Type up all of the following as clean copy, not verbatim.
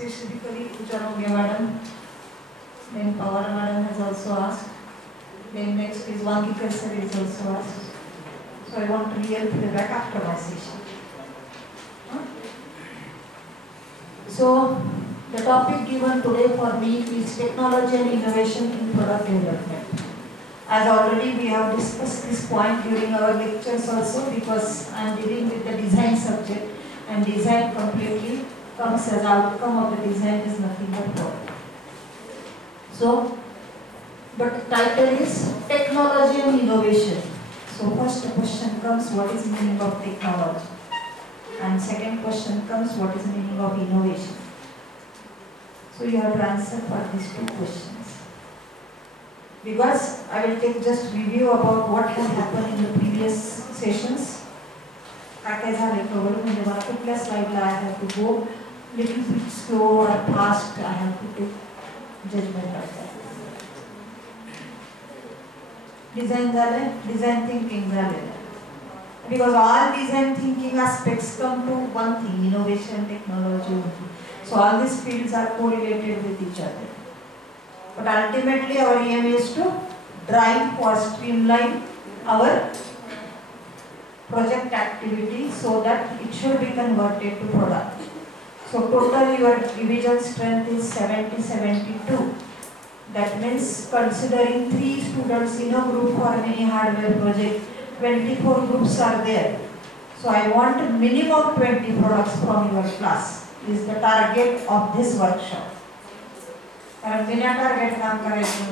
Specifically, Ujanogya madam, then Pawar madam has also asked, then next is Wangikar sir is also asked. So I want real feedback after my session. So the topic given today for me is technology and innovation in product development. As already we have discussed this point during our lectures also, because I am dealing with the design subject, and design completely comes as outcome of the design is nothing but product. So, but the title is technology and innovation. So first question comes, what is the meaning of technology? And second question comes, what is the meaning of innovation? So you have to answer for these two questions. Because I will take just review about what has happened in the previous sessions. I have to go little bit slow or fast, I have to take judgment of that. Design thinking. Because all design thinking aspects come to one thing, innovation, technology. So all these fields are correlated with each other. But ultimately our aim is to drive or streamline our project activity so that it should be converted to product. So total your division strength is 70-72. That means considering 3 students in a group for any hardware project, 24 groups are there. So I want minimum 20 products from your class is the target of this workshop. कारण बिना target काम करायचं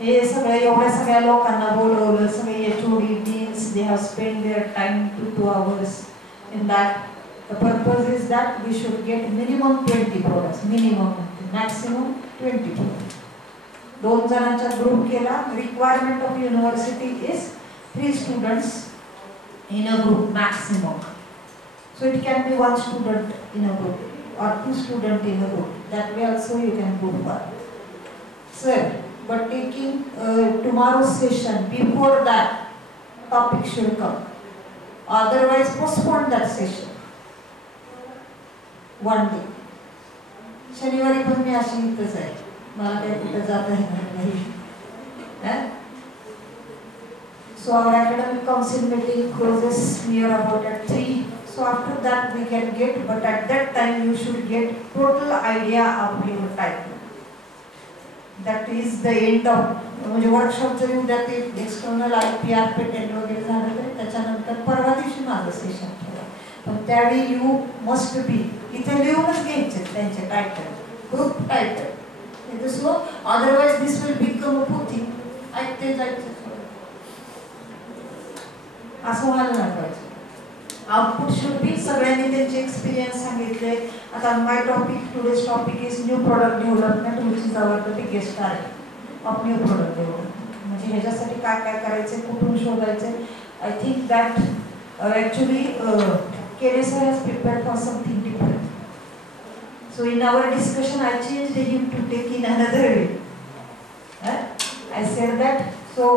हे सगळं एवढ्या सगळ्या लोकांना बोलवलं सगळे HOD deans they have spend their time 2 hours in that. The purpose is that we should get minimum 20 products, minimum, maximum 20 products. 2 जणांचा ग्रुप केला. Requirement of university is 3 students in a group maximum. So it can be 1 student in a group or 2 students in a group. That way also you can go for. Sir, but taking tomorrow's session, before that topic should come. Otherwise postpone that session. One day. शनिवारी पण मी अशी इथंच आहे. मला काही कुठं जाता येणार नाही. So our academic council meeting closes near about at 3. So after that we can get, but at that time you should get total idea of your type. That is the end of म्हणजे workshop जरी उद्या ते external IPR patent वगैरे झालं तरी त्याच्यानंतर परवा दिवशी माझं सेशन ठेवा. पण त्यावेळी यू मस्ट बी इथे लिहूनच घ्यायचे त्यांचे title, group title. So otherwise this will become a पोथी. ऐकते जायचं असं व्हायला नाही पाहिजे. आउटपुट शुड बी सगळ्यांनी त्यांचे एक्सपिरियन्स सांगितले. आता my topic today's topic is new product development which is our the biggest target of new product development. म्हणजे ह्याच्यासाठी काय काय करायचे, कुठून शोधायचे. I think that actually Kele sir has prepared for something different. So in our discussion I changed him to take in another way. I said that. So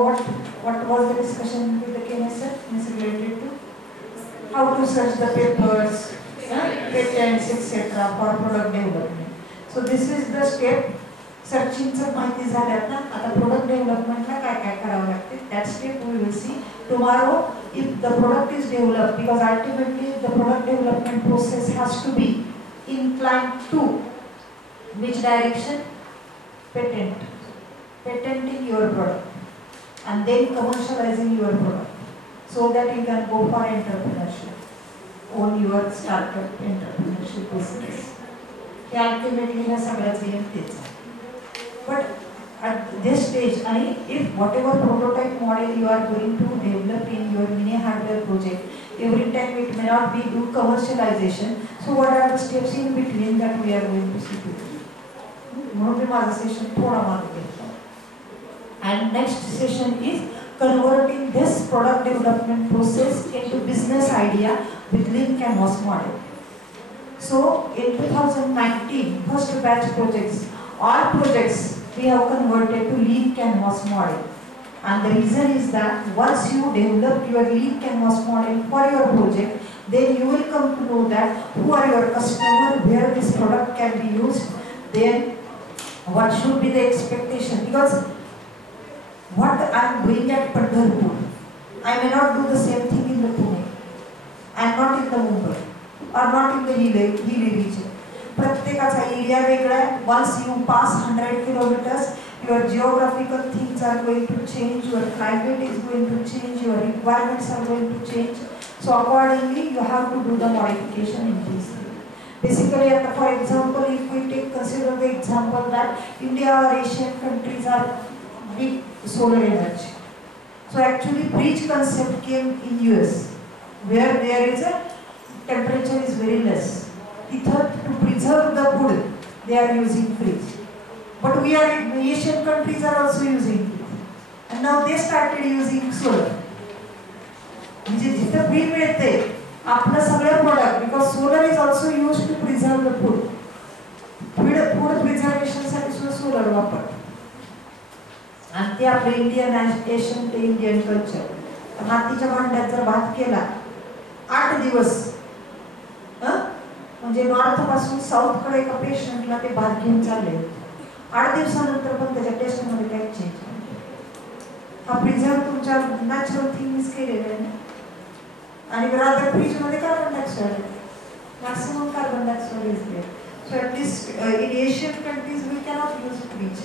what was the discussion with the Kene sir? Is related to how to search the papers, patents, etc. for product development. So this is the step. Searching चं माहिती झालं ना. आता product development ला काय काय करावं लागते. That step we will see tomorrow. If the product is developed, because ultimately the product development process has to be inclined to which direction? Patent. Patenting your product. And then commercializing your product so that you can go for entrepreneurship. own your startup entrepreneurship business. हे ultimately ह्या सगळ्याचं M तेच आहे. But at this stage, if whatever prototype model you are going to develop in your mini hardware project, every time it may not be do commercialization. So what are the steps in between that we are going to see today? म्हणून मी माझा session थोडा मागे घेतला. And next session is converting this product development process into business idea with lean canvas model. So in 2019, first batch projects, all projects we have converted to lean canvas model, and the reason is that once you develop your lean canvas model for your project, then you will come to know that who are your customer, where this product can be used, then what should be the expectation, because what I am doing at Pandharpur, I may not do the same thing in the Pune and not in the Mumbai or not in the hilly region. प्रत्येकाचा area वेगळा आहे. once you pass 100 kilometers, your geographical things are going to change, your climate is going to change, your requirements are going to change. So accordingly you have to do the modification in this. Basically, for example, if we consider the example that India or Asian countries are big solar energy. So actually bridge concept came in US, where there is a temperature is very less. To preserve the wood, they are using fridge. But we are in Asian countries are also using it. And now they started using solar. म्हणजे जिथे bill मिळते आपलं सगळं product, because solar is also used to preserve the food. Food preservation साठी सुद्धा solar वापरतात. आणि ते आपले इंडियन एशियन ते इंडियन कल्चर. मातीच्या भांड्यात जर भात केला 8 दिवस, म्हणजे नॉर्थ पासून साऊथ कडे एका पेशंटला ते भात घेऊन चालले, 8 दिवसानंतर पण त्याच्या टेस्ट मध्ये काही चेंज नाही. हा प्रिझर्व तुमच्या नॅचरल थिंग्स केलेले आहे. आणि रादर फ्रीज मध्ये carbon dioxide, maximum carbon dioxide is there. So at least in Asian countries we cannot use fridge.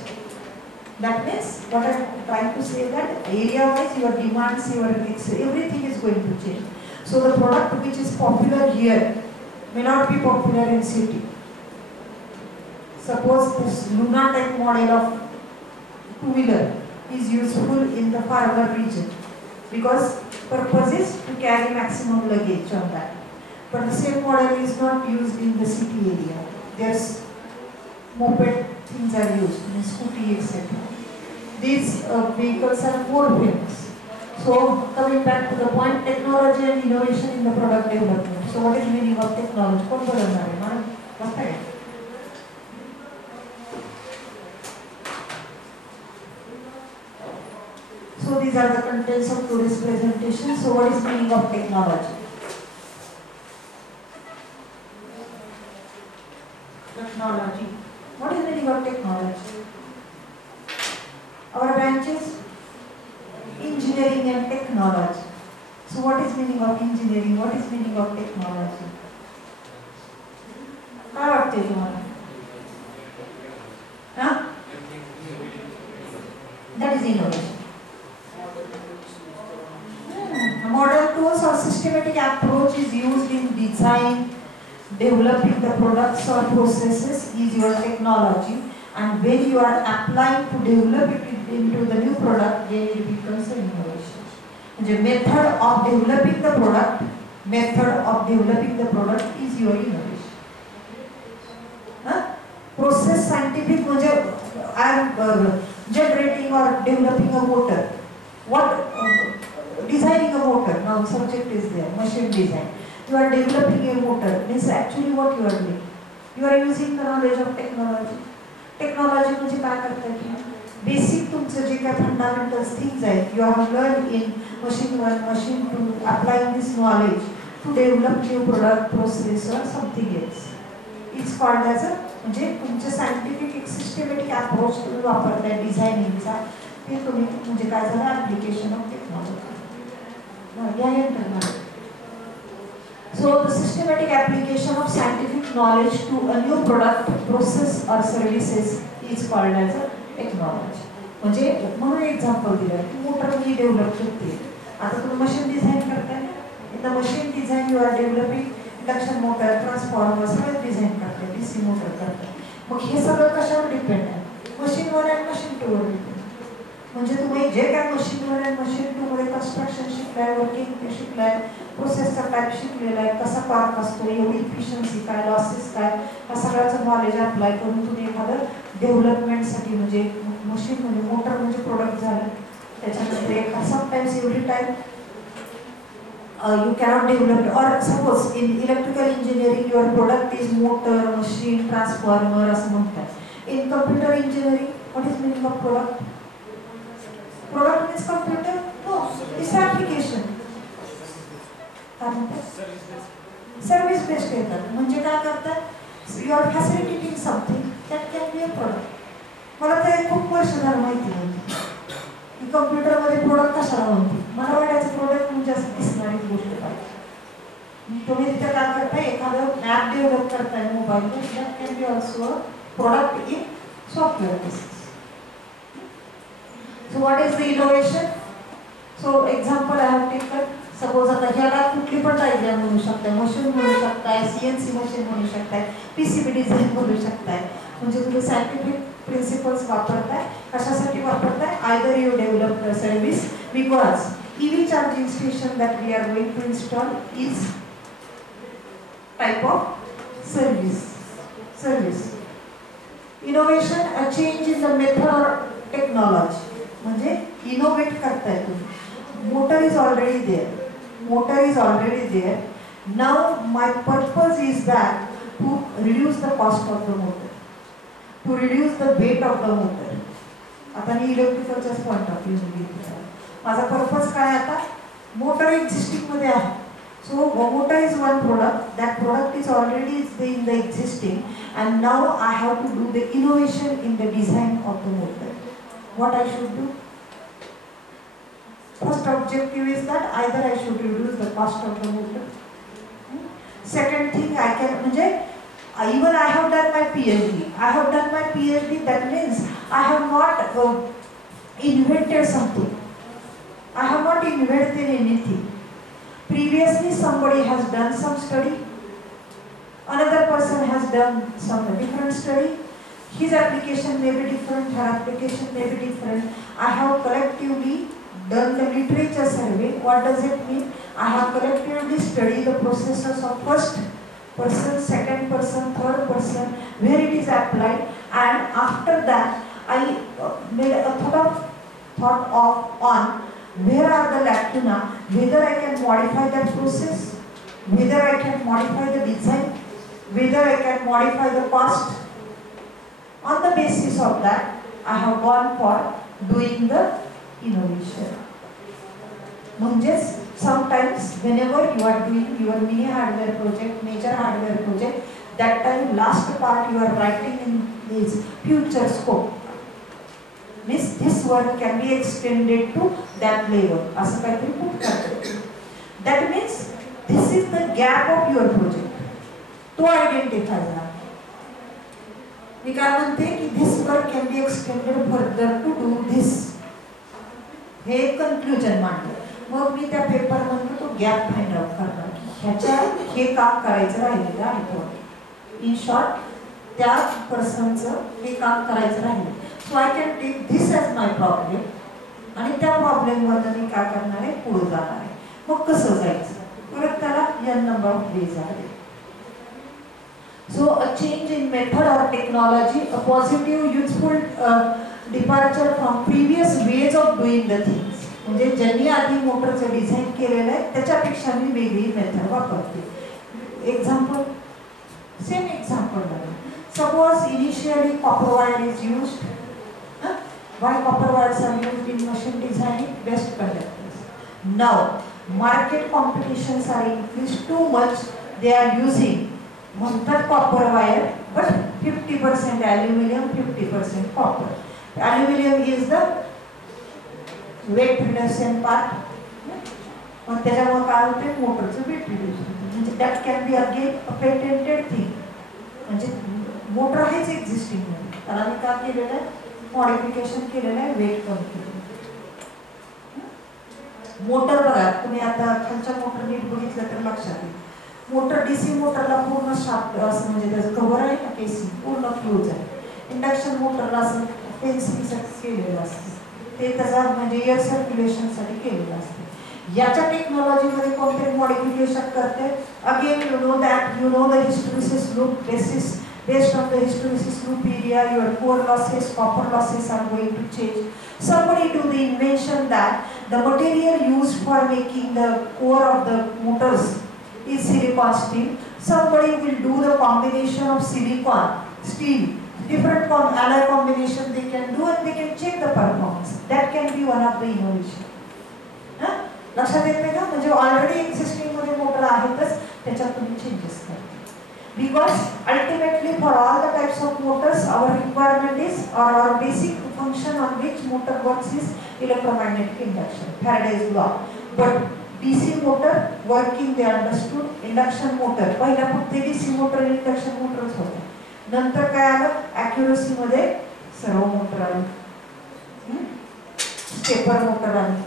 That means what I am trying to say that area wise your demands, your everything is going to change. So the product which is popular here may not be popular in city. Suppose this Luna type model of two-wheeler is useful in the farmer region because purpose is to carry maximum luggage on that. But the same model is not used in the city area. There's moped things are used, scooty, etc. These vehicles are more famous. So coming back to the point, technology and innovation in the product development. So what is meaning of technology? कौन बोलना है? मालूम पता है? So these are the contents of today's presentation. So what is meaning of technology? Technology. What is meaning of technology? Our branches, engineering and technology. So what is meaning of engineering? What is meaning of technology? काय वाटते तुम्हाला? That is innovation. Modern tools or systematic approach is used in design, developing the products or processes is your technology, and when you are applying to develop it into the new product, then it becomes an innovation. The method of developing the product is your innovation. Process scientific म्हणजे I am generating or developing a motor. Designing a motor. Now subject is there, machine design. You are developing a motor. Means actually what you are doing? You are using the knowledge of technology. Technology म्हणजे काय करतात? Basic तुमचं जे काय fundamentals things आहेत, you have learned in machine 1, machine 2, applying this knowledge to develop new product, process or something else. It's called as a म्हणजे तुमचे scientific एक systematic approach तुम्ही वापरताय डिझायनिंगचा, ते तुम्ही म्हणजे काय झालं application of technology. So the systematic application of scientific knowledge to a new product, process or services is called as a technology. म्हणजे म्हणून एक्झाम्पल दिलं की मोटर मी डेव्हलप करते, आता तुम्ही मशीन डिझाईन करताय, in the machine design you are developing induction motor, transformer सगळं design करते, DC मोटर करते. मग हे सगळं कशावर डिपेंड आहे? मशीनवर आणि मशीन टूवर डिपेंड. म्हणजे तुम्ही जे काय मशीनवर आणि मशीन टूमध्ये कन्स्ट्रक्शन शिकलाय, वर्किंग शिकलाय, प्रोसेसचा टाईप शिकलेला आहे, कसा पार्क असतो, एवढी इफिशियन्सी काय, लॉसेस काय, हा सगळ्याचं नॉलेज अप्लाय करून तुम्ही एखादं डेव्हलपमेंटसाठी म्हणजे मशीन म्हणजे मोटर म्हणजे प्रोडक्ट झालं त्याच्यानंतर एखादा sometimes every time you cannot develop, or suppose in electrical engineering your product is motor, machine, transformer असं म्हणतात. In computer engineering what is meaning of product? Product means computer? No, it's application. काय म्हणतात? Service based येतात. म्हणजे काय करतात? You are facilitating something that can be a product. मला ते खूप वर्ष झालं माहिती नव्हती. कम्प्युटरमध्ये प्रोडक्ट कशाला म्हणते? मला वाटायचं प्रोडक्ट म्हणजे असं दिसणारी गोष्ट पाहिजे. तुम्ही तिथे काय करताय, एखादं ॲप डेव्हलप करताय मोबाईलवर, that can B also product in software basis. So what is the innovation? So example I have taken. Suppose आता ह्याला कुठली पण डायग्राम म्हणू शकताय, मशीन म्हणू शकताय, CNC मशीन म्हणू शकताय, PCB डिझाईन म्हणू शकताय. म्हणजे तुम्ही सायंटिफिक प्रिन्सिपल्स वापरताय. कशासाठी वापरताय? Either you develop the service because EV charging station that we are going to install is type of service. Innovation, a change in the method or technology. म्हणजे innovate करताय तुम्ही. Motor is already there. Now my purpose is that to reduce the cost of the motor, to reduce the weight of the motor. आता मी इलेक्ट्रिकलच्याच point of view घेतला. माझा purpose काय? आता मोटर एक्झिस्टिंग मध्ये आहे. So motor is one product. That product is already in the existing and now I have to do the innovation in the design of the motor. What I should do? First objective is that either I should reduce the cost of the motor. Second thing I can, even I have done my PhD. That means I have not invented something. I have not invented anything. Previously somebody has done some study. Another person has done some different study. His application may be different, her application may be different. I have collectively done the literature survey. What does it mean? I have collectively studied the processes of first person, second person, third person, where it is applied, and after that I made a thought on where are the lacuna, whether I can modify that process, whether I can modify the design, whether I can modify the cost. On the basis of that, I have gone for doing the innovation. म्हणजेच sometimes whenever you are doing your mini hardware project, major hardware project, that time last part you are writing in is future scope. Means this work can be extended to that level. असं काहीतरी put करतो. That means this is the gap of your project. तो identify झाला. मी काय म्हणते की this work can be extended further to do this. हे conclusion मांडलं. मग मी त्या पेपर मध्ये तो गॅप फाइंड आउट करणार की ह्याच्या हे काम करायचं राहिलेलं आहे. इन शॉर्ट त्या पर्सनचं हे काम करायचं राहिलं. So I can take this as my problem आणि त्या प्रॉब्लेमवर मी काय करणार आहे, पुढे जाणार आहे. मग कसं जायचं? परत त्याला n नंबर ऑफ वेज आहे. So a change in method or technology, a positive useful departure from previous ways of doing the things. म्हणजे ज्यांनी आधी मोटरचं डिझाईन केलेलं आहे त्याच्यापेक्षा मी वेगळी मेथड वापरते. एक्झाम्पल, सेम एक्झाम्पल बघा. Suppose initially copper wire is used. Why copper wires are used in machine designing? Best conductors. Now, market competitions are increased too much. They are using म्हणतात copper wire, but 50% aluminum, 50% copper. Aluminum is the weight reduction part. मग त्याच्यामुळे काय होते, मोटरचं weight reduce होते. म्हणजे that can be again a patented thing. म्हणजे motor आहेच existing मध्ये, त्याला मी काय केलेलं आहे, मॉडिफिकेशन केलेलं आहे, वेट कमी केलेलं. मोटर बघा, तुम्ही आता खालच्या मोटर नीट बघितलं तर लक्षात येईल. मोटर डीसी मोटरला पूर्ण शाफ्ट असं म्हणजे त्याचं कव्हर आहे ना, केसिंग पूर्ण क्लोज आहे. इंडक्शन मोटरला असं फेन्सिंगसाठी केलेलं असतं, ते त्याचा म्हणजे एअर सर्क्युलेशनसाठी केलेलं असतं. याच्या टेक्नॉलॉजीमध्ये कोणते मॉडिफिकेशन करते? Again you know the hysteresis loop basis. Based on the hysteresis loop area, your core losses, copper losses are going to change. Somebody do the invention that the material used for making the core of the motors is silicon steel. Somebody will do the combination of silicon, steel, different alloy combination they can do, and they can check the performance. That can be one of the innovation. लक्षात येते का? म्हणजे already existing मध्ये motor आहेतच, त्याच्यात तुम्ही changes करा. Because ultimately for all the types of motors, our requirement is, or our basic function on which motor works is electromagnetic induction, Faraday's law. But DC motor working they understood, induction motor पहिला फक्त DC motor induction motorच होते. नंतर काय आलं? accuracy मध्ये सर्व motor आले, stepper motor आली,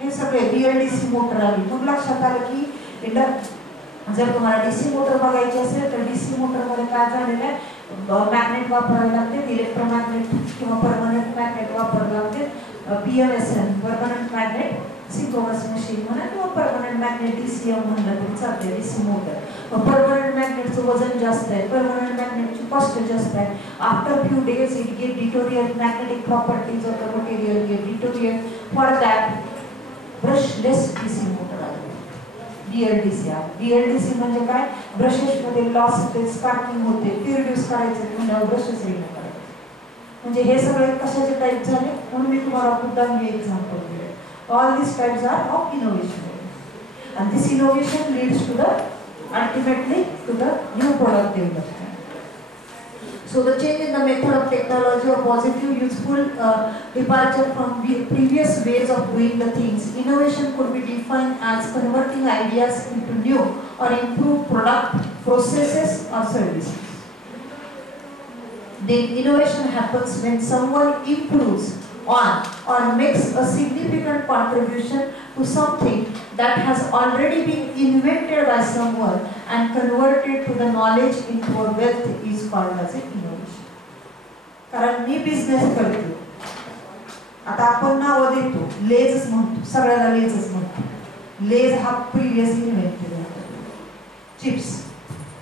हे सगळे BLDC मोटर आली. मग लक्षात आलं की जर तुम्हाला डीसी मोटर बघायची असेल तर डीसी मोटर मध्ये काय झालेलं आहे? मॅग्नेट वापरावे लागते, इलेक्ट्रोमॅग्नेट किंवा परमनंट मॅग्नेट वापरावे लागते. PMSM permanent magnet synchronous machine म्हणा किंवा परमनंट मॅग्नेट DCM म्हणलं तरी चालते. डीसी मोटर परमनंट मॅग्नेटचं वजन जास्त आहे, परमनंट मॅग्नेटची कॉस्ट जास्त आहे. After few days it get deteriorate, magnetic properties of the material get deteriorate. For that brushless DC motor आहे, BLDC. BLDC म्हणजे काय? ब्रशेस मध्ये लॉस होते, स्पार्किंग होते, रिड्यूस करायचं म्हणजे ब्रशेस रिमूव्ह करायचे. म्हणजे हे सगळे कशाचे टाइप झाले म्हणून मी तुम्हाला पुन्हा मी एक्झाम्पल दिले. All this types are of innovation, and this innovation leads to the ultimately to the new product development. So the change in the method of technology or positive useful departure from previous ways of doing the things. Innovation could be defined as converting ideas into new or improved product, processes or services. The innovation happens when someone improves on or makes a significant contribution to something that has already been invented by someone and converted to the knowledge into a wealth is called as an innovation. कारण मी business करतो, आता आपण नाव देतो, लेजच म्हणतो, सगळ्याला लेजच म्हणतो. Lay's हा previous invented आहे. चिप्स,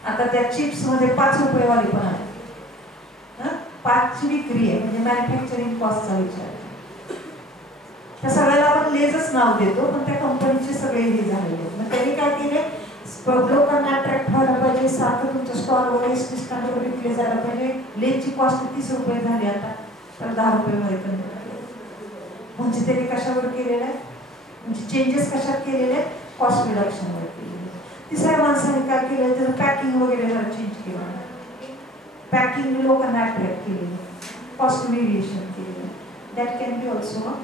आता त्या चिप्स मध्ये 5 रुपये वाले पण आहे, 5 ची विक्री आहे, म्हणजे मॅन्युफॅक्चरिंग कॉस्टचा विचार. त्या सगळ्याला आपण लेजच नाव देतो, पण त्या कंपनीचे सगळे हे झालेले. मग त्यांनी काय केले? लोकांना अट्रॅक्ट व्हायला पाहिजे, सारखं तुमच्या स्टॉलवर डिस्काउंटवर विकले जायला पाहिजे. लेजची कॉस्ट 30 रुपये झाली आता, तर 10 रुपये मध्ये पण म्हणजे त्यांनी कशावर केलेलं आहे? म्हणजे चेंजेस कशात केलेले आहेत? कॉस्ट रिडक्शनवर केलेले. तिसऱ्या माणसाने काय केलं? तर पॅकिंग वगैरे जरा चेंज केलं, पॅकिंग लोकांना अट्रॅक्ट केलेलं, कॉस्ट व्हेरिएशन केलेलं. That can B also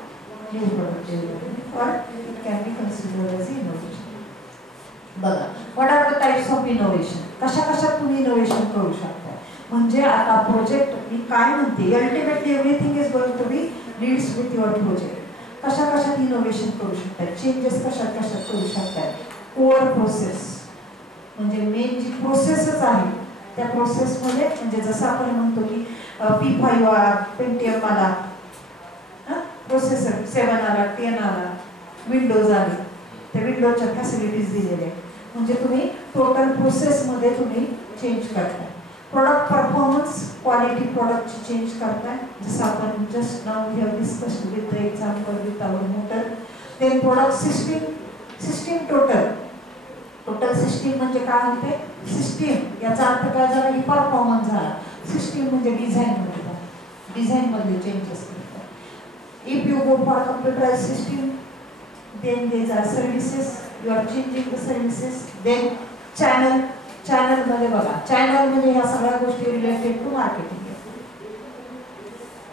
new product development or it can be considered as innovation. बघा, what are the types of innovation? कशा तुम्ही इनोव्हेशन करू शकता? म्हणजे आता प्रोजेक्ट मी काय म्हणते, ultimately everything is going to be leads with your project. कशात इनोव्हेशन करू शकता? चेंजेस कशात करू शकता? कोर प्रोसेस म्हणजे मेन जी प्रोसेसच आहे त्या प्रोसेसमध्ये, म्हणजे जसं आपण म्हणतो की P5 पेंटियम आला, प्रोसेसर 7 आला, 10 आला, विंडोज आले, त्या विंडोजच्या फॅसिलिटीज दिलेल्या. म्हणजे तुम्ही टोटल प्रोसेसमध्ये तुम्ही चेंज करताय. प्रोडक्ट परफॉर्मन्स, क्वालिटी प्रोडक्टची चेंज करताय, जसं आपण just now we have discussed with the example with our motor. Then product system total system म्हणजे काय म्हणते? सिस्टीम याचा अर्थ काय झाला की परफॉर्मन्स झाला. सिस्टीम म्हणजे डिझाईन मधले changes. If you go for computerized system, then there are services, you are changing the services. Then channel मध्ये बघा, चॅनल म्हणजे ह्या सगळ्या गोष्टी रिलेटेड टू मार्केटिंग.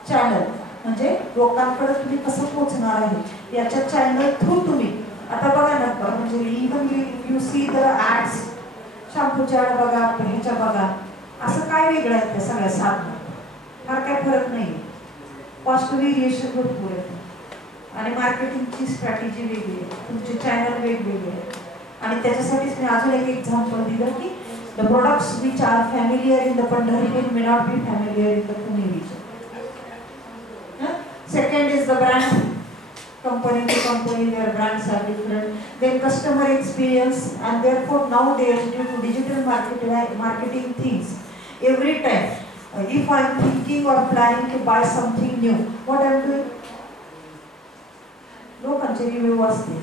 चॅनल म्हणजे लोकांकडे तुम्ही कसं पोहोचणार आहे याच्या चॅनल थ्रू तुम्ही. आता बघा ना, म्हणजे even you see the ads, शॅम्पूच्या ऍड बघा, ह्याच्या बघा, असं काय वेगळं आहे त्या सगळ्या साधनात? फार काय फरक नाही. कॉस्ट व्हेरिएशन भरपूर आहे आणि मार्केटिंगची स्ट्रॅटेजी वेगळी आहे, तुमचे चॅनल वेगवेगळे आहे. आणि त्याच्यासाठीच मी अजून एक एक्झाम्पल दिलं की the products which are familiar in the Pandharpur may not be familiar in the Pune region. Second is the brand. Company to company, their brands are different. Then customer experience, and therefore nowadays due to digital marketing things, every time if I am thinking or planning to buy something new, what I am doing? लोकांचे review वाचते,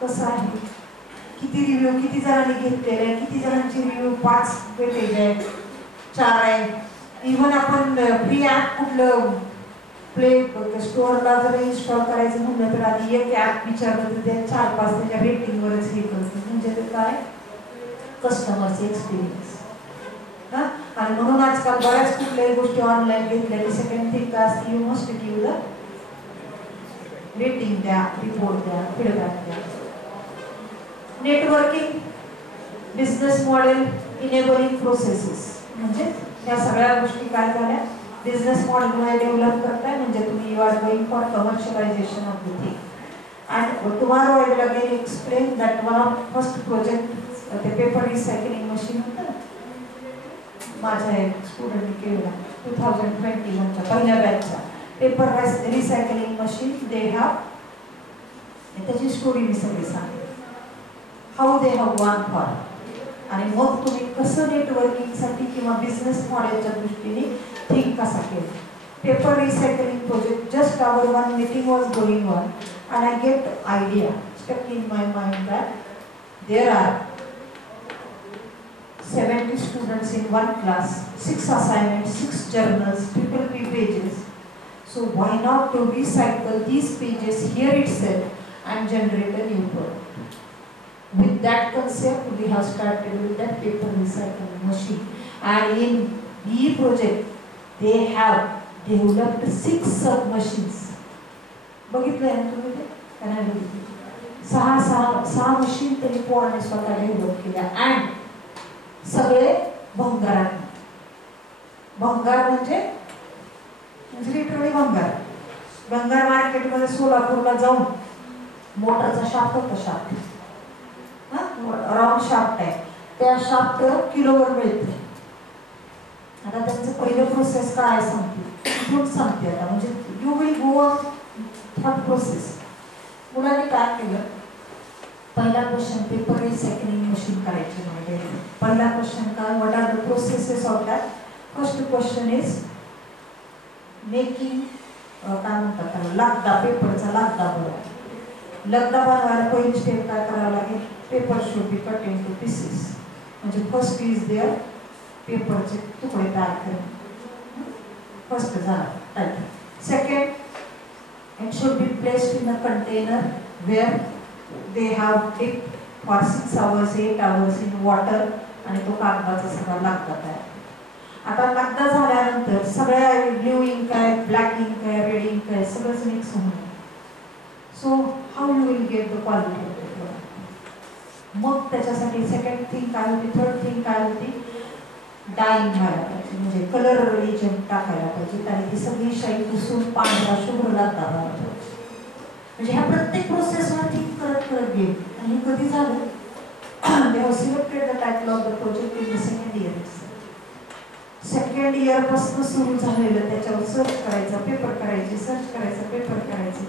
कसं आहे, किती review, किती जणांनी घेतलेले आहे, किती जणांचे रिव्ह्यू 5 पेज आहे, 4 आहे. इव्हन आपण फ्री ॲप कुठलं प्ले स्टोअरला जर इन्स्टॉल करायचं म्हणलं तर आधी एक ॲप विचारलं तर ते 4-5 त्याच्या रेटिंगवरच हे करतं. म्हणजे ते काय, कस्टमरचे एक्सपिरियन्स. हां, आणि म्हणून आजकाल बऱ्याच कुठल्याही गोष्टी ऑनलाईन घेतल्या की सेकंड थिंग काय असते, you must give the rating द्या, रिपोर्ट द्या, फीडबॅक द्या. Networking, business model, enabling processes, म्हणजे या सगळ्या गोष्टी काय झाल्या, बिझनेस मॉडेल डेव्हलप करताय म्हणजे तुम्ही you are going for commercialisation of the thing. And tomorrow I will again explain that one of first project ते पेपर रिसायकलिंग मशीन होतं माझ्या एक स्टुडंटने केलेला 2021च्या पहिल्या बॅचचा paper recycling machine. They have, त्याची स्टोरी मी सगळी सांगते, how they have won for. आणि मग तुम्ही कसं नेटवर्किंगसाठी किंवा बिझनेस मॉडेलच्या दृष्टीने थिंक कसा केला. Paper recycling project, just hour one meeting was going on and I get idea stuck in my mind that there are 70 students in one class, 6 assignments, 6 journals, triple pages. So why not to recycle these pages here itself and generate a new product? With that concept, we have started with that paper recycling machine. And in the project, they have developed 6 sub-machines. बघितलंय ना तुम्ही ते? काय बघितलं? 6 machine तरी पोराने स्वतः develop केल्या. अँड सगळे भंगारात. भंगार म्हणजे लिटरली भंगार. भंगार मार्केटमध्ये सोलापूरला जाऊन मोटरचा शाफ्ट होता, शाफ्ट राऊंड शाफ्ट आहे, त्या शाफ्ट किलोवर मिळते. आता त्यांचं पहिलं प्रोसेस काय सांगते, कुठून सांगते आता, म्हणजे you will go on thought process. मुलांनी काय केलं, पहिला क्वेश्चन पेपर रिसायकलिंग मशीन करायची म्हणजे पहिला क्वेश्चन काय, what are the processes of that. First question is making, काय म्हणतात त्याला, लगदा, पेपरचा लगदा बनवा. लगदा बनवायला पहिली स्टेप काय करावं लागेल, paper should be cut in two pieces. म्हणजे फर्स्ट इज देअर पेपरचे तुकडे तयार करणे, फर्स्ट झाला type. Second, it should be placed in a container where they have dipped for 6 hours, 8 hours in water. आणि तो कागदाचा सगळा लगदा तयार. आता लगदा झाल्यानंतर सगळ्या ब्ल्यू इंक आहे, ब्लॅक इंक आहे, रेड इंक आहे, सगळंच मिक्स होऊन. So how you will get the quality of the product. मग त्याच्यासाठी सेकंड थिंग काय होती, थर्ड थिंग काय होती, डाईंग व्हायला पाहिजे, म्हणजे कलर एजंट टाकायला पाहिजे आणि ती सगळी शाई पुसून पांढरा शुभ्र लागता व्हायला पाहिजे. म्हणजे ह्या प्रत्येक प्रोसेसवर थिंक करत करत गेली. आणि कधी झालं, they have selected the title of the project in the second year. Second year पासून सुरू झालेलं, त्याच्यावर सर्च करायचा, पेपर करायचे, सर्च करायचं, पेपर करायचे.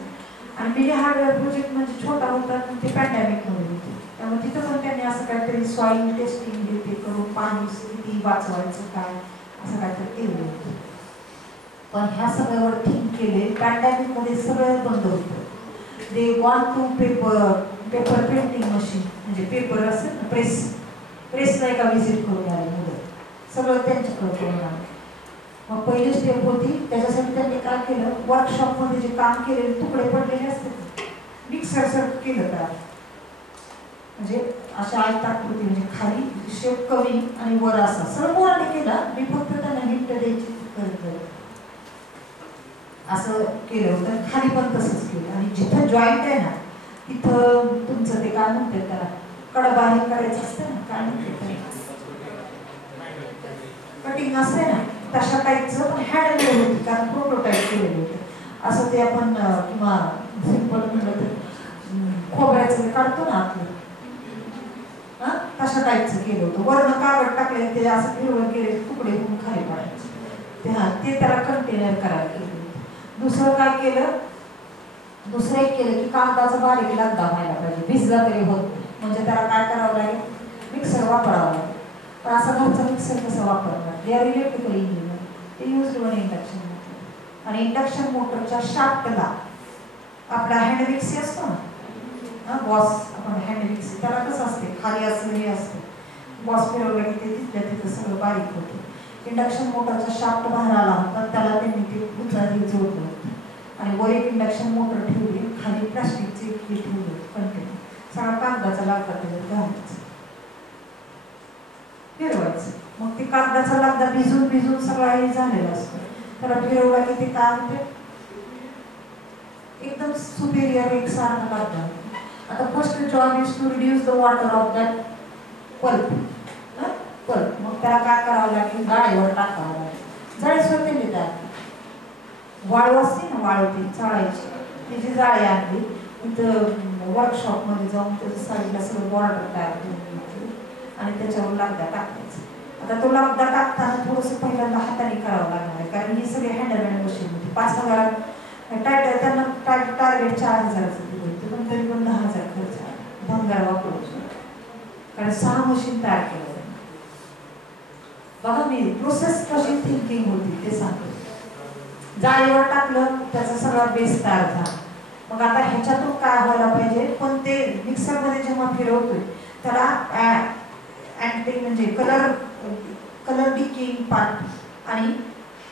आणि मिनी हार्डवेअर प्रोजेक्ट म्हणजे छोटा होता, ते पॅन्डेमिकमध्ये होते, त्यामुळे तिथं पण त्यांनी असं काहीतरी सॉईल टेस्टिंग ते करून पाणी किती वाचवायचं काय असं काहीतरी केलं होतं. पण ह्या सगळ्यावर थिंक केले, पॅन्डेमिकमध्ये सगळं बंद होतं. They want to paper printing machine, म्हणजे पेपर असेल ना, प्रेसला एका व्हिजिट करून आले मुलं, सगळं त्यांच्याकडे करून आलं. मग पहिली स्टेप होती, त्याच्यासाठी त्यांनी काय केलं, वर्कशॉपमध्ये जे काम केलेले तुकडे पडलेले असतात मिक्सर केलं तर, म्हणजे अशा आयताकृती, म्हणजे खाली शेप कमी आणि वर असा सर्व पोरांनी केला. मी फक्त त्यांना हिंट द्यायची असं केलं होतं. खाली पण तसंच केलं. आणि जिथं जॉईंट आहे ना तिथं तुमचं ते काय म्हणतात त्याला, कडबाही करायचं असतं ना, काय म्हणते कटिंग असते ना, तशा टाईपचं पण हँडमेड होती, कारण प्रोटोटाईप केलेलं होतं. असं ते आपण किंवा सिंपल म्हणलं तर खोबऱ्याचं काढतो ना आपलं, तशा टाईपचं केलं होतं. वरनं कागद टाकले ते असं फिरवून गेले तुकडे होऊन खाली पडायचे ते त्याला कंटेनर करायला केलं होतं. दुसरं काय केलं, दुसरं एक केलं की कागदाचा बारीक लगदा व्हायला पाहिजे, भिजला तरी होत म्हणजे त्याला काय करावं लागेल, मिक्सर वापरावं लागेल. पण असा घरचा मिक्सर कसं वापरणार, दे आर इलेक्ट्रिकल इंजिनियर, ते यूज वन इंडक्शन मोटर. आणि इंडक्शन मोटरच्या शाफ्टला आपला हँड मिक्सी असतो ना, बॉस आपण हँड मिक्सी, त्याला कसं असते खाली असं हे असते, बॉस फिरवलं की ते तिथल्या तिथं सगळं बारीक होतं. इंडक्शन मोटरचा शाफ्ट बाहेर आला होता, त्याला त्यांनी ते उचलून जोडलं होतं आणि वर एक इंडक्शन मोटर ठेवली, खाली प्लास्टिकचे हे ठेवले कंटेनर, सगळा कागदाचा लागला त्याच्यात घालायचं फिरवायचं. मग ते कागदाचा लगदा भिजून भिजून सगळा हे झालेला असतो, त्याला फिरवला की ते काय होते एकदम सुपेरियर एक सारखा लगदा. आता first job is to reduce the water of that pulp. मग त्याला काय करावं लागेल, गाडीवर टाकावं लागेल. जाळी स्वतः त्या वाळू असते ना, वाळू ती चाळायची, तिची जाळी आणली इथं वर्कशॉपमध्ये जाऊन त्याच्या साईडला सगळं बॉर्डर तयार करून आणि त्याच्यावर लगदा टाकायचं. आता तो लगदा टाकताना थोडंसं पहिल्यांदा हाताने करावं लागणार आहे, कारण ही सगळी हँडमेड मशीन होती. 5,000 त्यांना टार्गेट 4,000चं दिलं होतं, पण तरी पण 10,000 खर्च आला भंगार वापरायचं, कारण 6 मशीन तयार केलं. बघा मी प्रोसेस कशी थिंकिंग होती ते सांगतो. जाळीवर टाकलं, त्याचा सगळा बेस तयार झाला. मग आता ह्याच्यातून काय व्हायला पाहिजे, पण ते मिक्सरमध्ये जेव्हा फिरवतोय त्याला अँटिंग म्हणजे कलर डिकेइंग पार्ट, आणि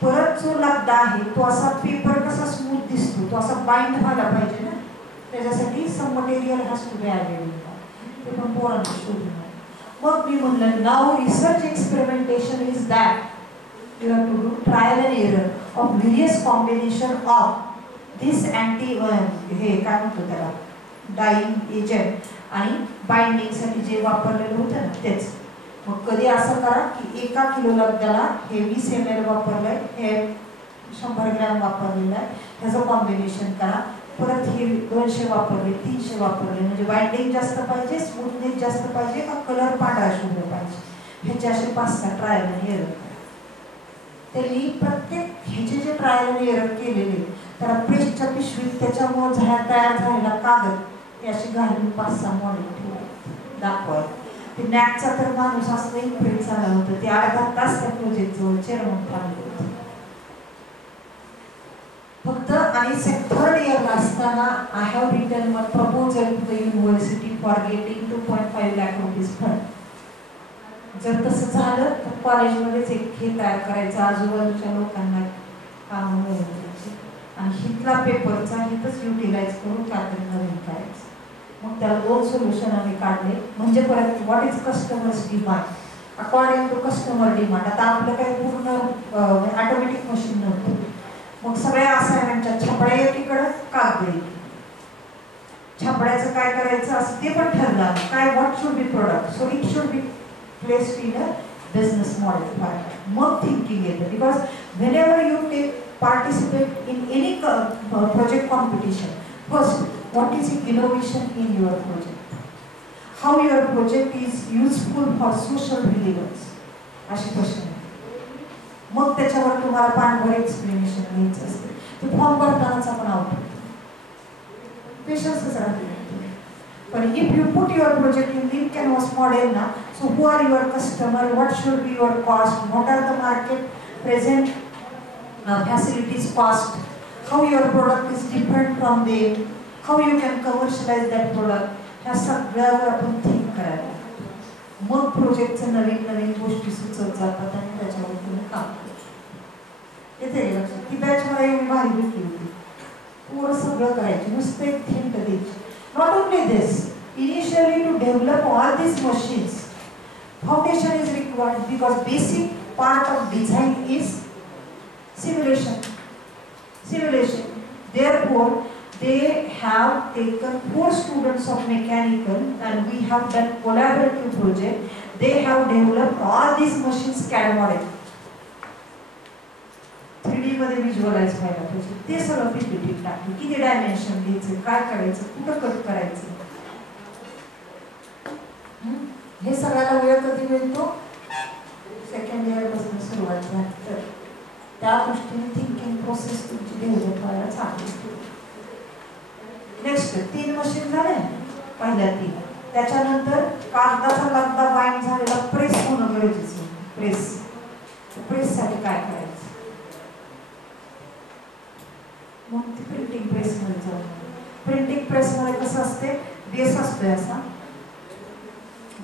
परत जो लगदा आहे तो असा पेपर कसा स्मूथ दिसतो तो असा बाइंड व्हायला पाहिजे ना, त्याच्यासाठी some material has to be added, ते पण पोरांना शोधून. मग मी म्हणलं नाव research experimentation is that you have to do trial and error of various combination of this anti हे काय म्हणतो त्याला डाईंग एजंट आणि बाइंडिंगसाठी जे वापरलेलं होतं ना तेच. मग कधी असं करा की 1 किलो लगद्याला हे 20 ml वापरलंय, हे 100 ग्रॅम वापरलेलं आहे, ह्याचं कॉम्बिनेशन करा. परत हे 200 वापरले, 300 वापरले, म्हणजे बाइंडिंग जास्त पाहिजे, स्मूथनेस जास्त पाहिजे का कलर पांढरा शुभ्र पाहिजे, ह्याचे असे 5-6 ट्रायल आणि एरर करा. त्यांनी प्रत्येक ह्याचे जे ट्रायल आणि एरर केलेले त्याला प्रेसच्या पिशवीत त्याच्यामुळे तयार झालेला कागद हे अशी घालून 5-6 मॉडेल ठेवायचे दाखवायचे. ते नॅकचा तर माणूस असं इम्प्रेस झाला होता, ते 8-10 तास त्या प्रोजेक्टजवळ चेअरमन थांबले होते फक्त. आणि 3rd इयरला असताना I have written my proposal to the university for getting 2.5 lakh rupees fund. जर तसं झालं तर कॉलेजमध्येच एक हे तयार करायचं, आजूबाजूच्या लोकांना काम मिळायचे आणि हितला पेपरचा हितच युटिलाइज करून काहीतरी नवीन करायचं. मग त्याला 2 सोल्युशन आम्ही काढले. म्हणजे परत what is customers demand according to customer demand. आता आपलं काही पूर्ण ऑटोमॅटिक मशीन नव्हतं, मग सगळ्या असाइनमेंटच्या छापड्या एकीकडं कागद एकीकडं. छापड्याचं काय करायचं असं ते पण ठरलं काय, what should be product, so it should be placed in a business model. मग थिंकिंग येतं, because whenever you take participate in any project competition, first what is the innovation in your project, how your project is useful for social relevance, असे प्रश्न. मग त्याच्यावर तुम्हाला पाठभर explanation घ्यायचं असते. ते फॉर्म भरतानाचा पण आउटपुट पेशन्सच राहते. पण if you put your project in lean canvas model ना, so who are your customer, what should be your cost, what are the market present facilities cost, how your product is different from them, how you can commercialize that product, ह्या सगळ्यावर आपण think करायला. मग प्रोजेक्टचं नवीन नवीन गोष्टी सुचत जातात आणि त्याच्यावर तुम्ही काम करता. येते लक्षात ती बॅच मला एवढी भारी भेटली होती, पूर्ण सगळं करायची, नुसतं एक थिंक द्यायची. Not only this, initially to develop all these machines, foundation is required because basic part of design is simulation. Therefore, they have taken 4 students of mechanical and we have done collaborative project. They have developed all these machines CAD model. 3D मध्ये visualise व्हायला पाहिजे, ते सगळं PPT टाकली. किती dimension घ्यायचं, काय करायचं, कुठं कट करायचं, हे सगळ्याला वेळ कधी मिळतो? सेकंड इयरपासून सुरुवात झाली तर त्या दृष्टीने थिंकिंग प्रोसेस तुमची डेव्हलप व्हायला चांगली. नेक्स्ट 3 मशीन झाले, पहिल्या 3. त्याच्यानंतर कागदाचा लगदा बाइंड झालेला प्रेस होणं गरजेचं. प्रेससाठी काय करायचं? मग ती प्रिंटिंग प्रेसमध्ये जाऊ. प्रिंटिंग प्रेसमध्ये कसं असते, बेस असतोय असा,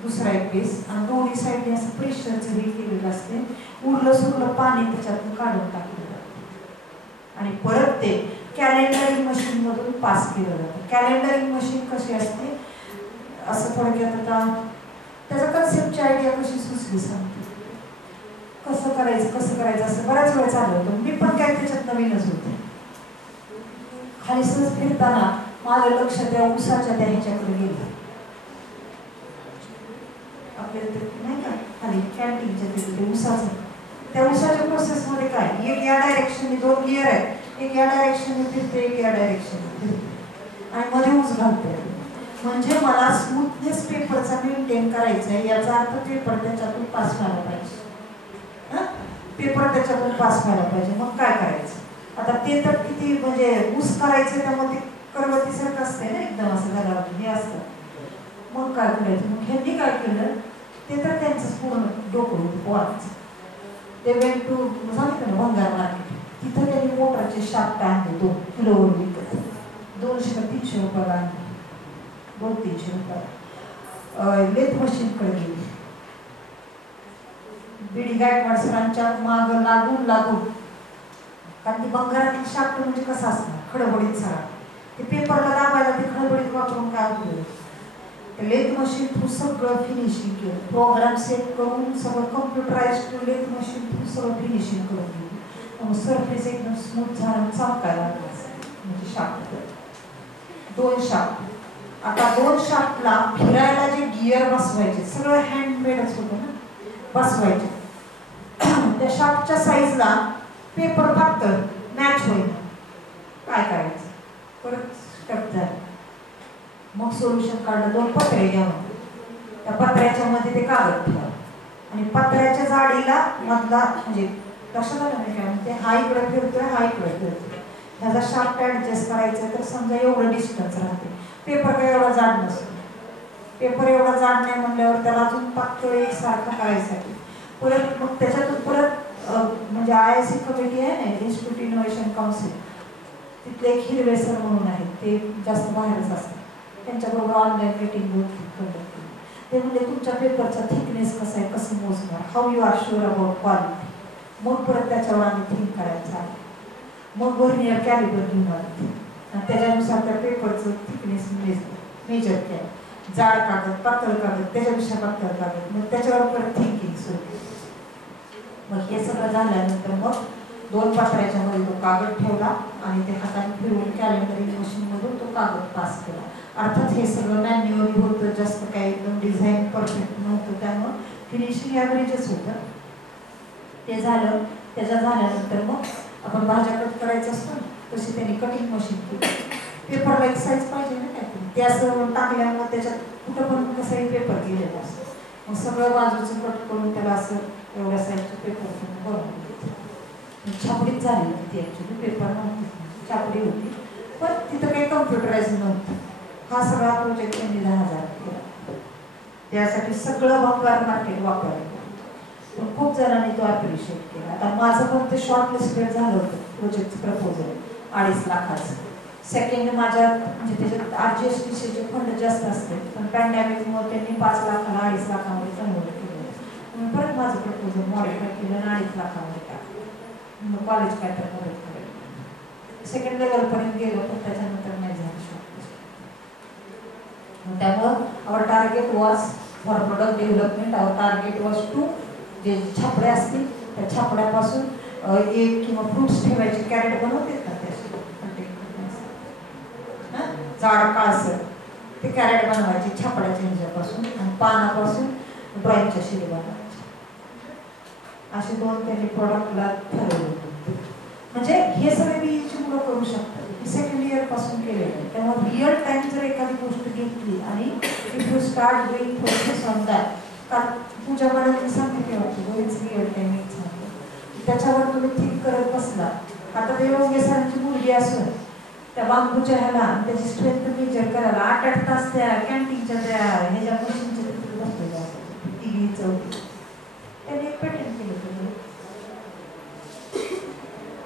दुसरा एक बेस, आणि दोन्ही साईडने असं प्रेशरचं हे केलेलं असते. उरलं सुरलं पाणी त्याच्यातून काढून टाकलं जातं आणि परत ते कॅलेंडरिंग मशीन मधून पास केलं जातं. कॅलेंडरिंग मशीन कशी असते, असं थोडक्यात आता त्याचा कन्सेप्टची आयडिया कशी सुचली सांगते. कसं करायचं असं बऱ्याच वेळ चालू होतं. मी पण काय त्याच्यात नवीनच होते. खाली सहज फिरताना माझं लक्ष त्या उसाच्या त्या ह्याच्याकडे गेलं. आपल्याला ते नाही का खाली कॅन्टीनच्या तिथे उसाचं, त्या उसाच्या प्रोसेसमध्ये काय, एक या डायरेक्शनने 2 गिअर आहेत, एक या डायरेक्शनने फिरते, एक या डायरेक्शनने फिरते आणि मध्ये ऊस घालते. म्हणजे मला स्मूथनेस पेपरचा मेंटेन करायचा आहे, याचा अर्थ पेपर त्याच्यातून पास व्हायला पाहिजे. पेपर त्याच्यातून पास व्हायला पाहिजे. मग काय करायचं? आता ते तर किती म्हणजे ऊस करायचं, त्यामध्ये करवतीसारखं असते ना, एकदम असं घरावर हे असतं. मग काय करायचं? मग ह्यांनी काय केलं, ते तर त्यांचं पूर्ण डोकं होतं पोराचं. ते वेंट टू सांगितलं ना भंगार मार्केट, तिथं त्यांनी मोटरचे शाफ्ट आणले 2 किलोवर विकत, 200 का 300 रुपयाला आणले, 200-300 रुपयाला. लेथ मशीनकडे गेली. बीडी गायकवाड सरांच्या मागं लागून कारण ती बंगारातील शाफ्ट म्हणजे कसं असणार, खडबडीत सरा. ते पेपरला दाबायला ते खडबडीत वापरून काय होतं, ते लेथ मशीन थ्रू सगळं फिनिशिंग केलं. प्रोग्राम सेट करून सगळं computerise to lathe machine through सगळं फिनिशिंग करून दिलं. सरफेस एकदम स्मूथ झाला, चमकायला लागला. म्हणजे शाफ्ट 2 शाफ्ट. आता 2 शाफ्टला फिरायला जे गिअर बसवायचे सगळं हँडमेडच होतं ना, बसवायचे. त्या शाफ्टच्या साईजला पेपर पातळ मॅच होईल. काय करायचं? परत स्टेप झालं. मग सोल्युशन काढलं. 2 पत्रे घ्यावं, त्या पत्र्याच्या मध्ये ते कागद ठेवा आणि पत्र्याच्या जाडीला मधला म्हणजे लक्षात आलं नाही काय म्हणते, हा इकडे फिरतोय, हा इकडे फिरतोय. ह्याचा शाफ्ट ऍडजस्ट करायचा तर समजा एवढं डिस्टन्स राहते. पेपर काय एवढा जाड नसतो. पेपर एवढा जाड नाही म्हणल्यावर त्याला अजून पातळ एकसारखं करायसाठी परत मग त्याच्यातून परत म्हणजे IIC कमिटी आहे ना, इन्स्टिट्यूट इनोव्हेशन काउन्सिल, तिथले एक हिरवे सर म्हणून आहेत, ते जास्त बाहेरच असतात. त्यांच्याबरोबर ऑनलाईन मीटिंग कंडक्ट केली. ते म्हणजे तुमच्या पेपरचा थिकनेस कसा आहे, कसं मोजणार, how you are sure about quality. मग परत त्याच्यावर आम्ही थिंक करायचं आहे. मग व्हर्नियर कॅलिबर घेऊन आले आणि त्याच्यानुसार त्या पेपरचं थिकनेस मेजर केलं. जाड कागद, पातळ कागद, त्याच्यापेक्षा पातळ कागद, मग त्याच्यावर परत थिंकिंग सुरू केली. मग हे सगळं झाल्यानंतर मग 2 पात्र्याच्या मध्ये तो कागद ठेवला आणि ते हाताने फिरवून कॅलेंडरिंग मशीनमधून तो कागद पास केला. अर्थात हे सगळं मॅन्युअली होतं, जास्त काही एकदम डिझाईन परफेक्ट नव्हतं, त्यामुळं फिनिशिंग ॲव्हरेजच होतं. ते झालं. त्याच्या झाल्यानंतर मग आपण भाज्या कट करायचं असतं ना, तशी त्यांनी कटिंग मशीन केली. पेपरला एक साईज पाहिजे ना काहीतरी, ते असं टाकल्यामुळे त्याच्यात कुठं पण कसाही पेपर केलेला असतो. मग सगळं बाजूचं कट करून त्याला असं एवढ्या साईजचं पेपर बनवून छापडीत झाली होती. ॲक्च्युली पेपर नव्हती, छापडी होती, पण तिथं काही कम्प्युटराईज नव्हतं. हा सगळा प्रोजेक्ट त्यांनी 10,000 केला. त्यासाठी सगळं भंगार मार्केट वापरलं. पण खूप जणांनी तो ॲप्रिशिएट केला. आता माझं पण ते शॉर्ट लिस्टेड झालं होतं प्रोजेक्टचं प्रपोजल 2.5 लाखाचं. सेकंड माझ्या म्हणजे त्याच्यात RGSTCचे फंड जास्त असते, पण पॅन्डेमिकमुळे त्यांनी 5 लाखाला 2.5 लाखामध्ये कन्वर्ट केलं. म्हणून परत माझं प्रपोजल मॉडिफाय केलं आणि 2.5 लाखामध्ये टाकलं. मग कॉलेज काय तर मदत करेल. सेकंड लेवलपर्यंत गेलो, पण त्याच्यानंतर नाही झालं शॉर्ट लिस्ट. त्यामुळं our target was for product development. Our target was to जे छापड्या असतील त्या छापड्यापासून एक किंवा फ्रुट्स ठेवायचे कॅरेट बनवतात ना, त्याचे जाड काळसर ते कॅरेट बनवायचे छापड्याच्या ह्याच्यापासून आणि पानापासून ड्रॉइंगच्या शिडी बनवायचे. असे 2 त्यांनी प्रॉडक्टला ठरवले होते. म्हणजे हे सगळे बीईची मुलं करू शकतात, सेकंड इयर पासून केलेलं आहे. त्यामुळे रिअल टाइम जर एखादी गोष्ट घेतली आणि if you start doing process on that, कारण तुझ्या मनाने सांगितले होते बरेच रिअल टाइम एक्झाम्पल, त्याच्यावर तुम्ही थिंक करत बसला. आता ते योगेसांची मुलगी असून त्या बांबूच्या ह्याला त्याची स्ट्रेंथ मेजर करायला 8-8 तास त्या कॅन्टीनच्या त्या ह्याच्या मशीनच्या तिथे बसलेले असतात, तिघी चौथी. त्यांनी एक पेटंट केलं होतं.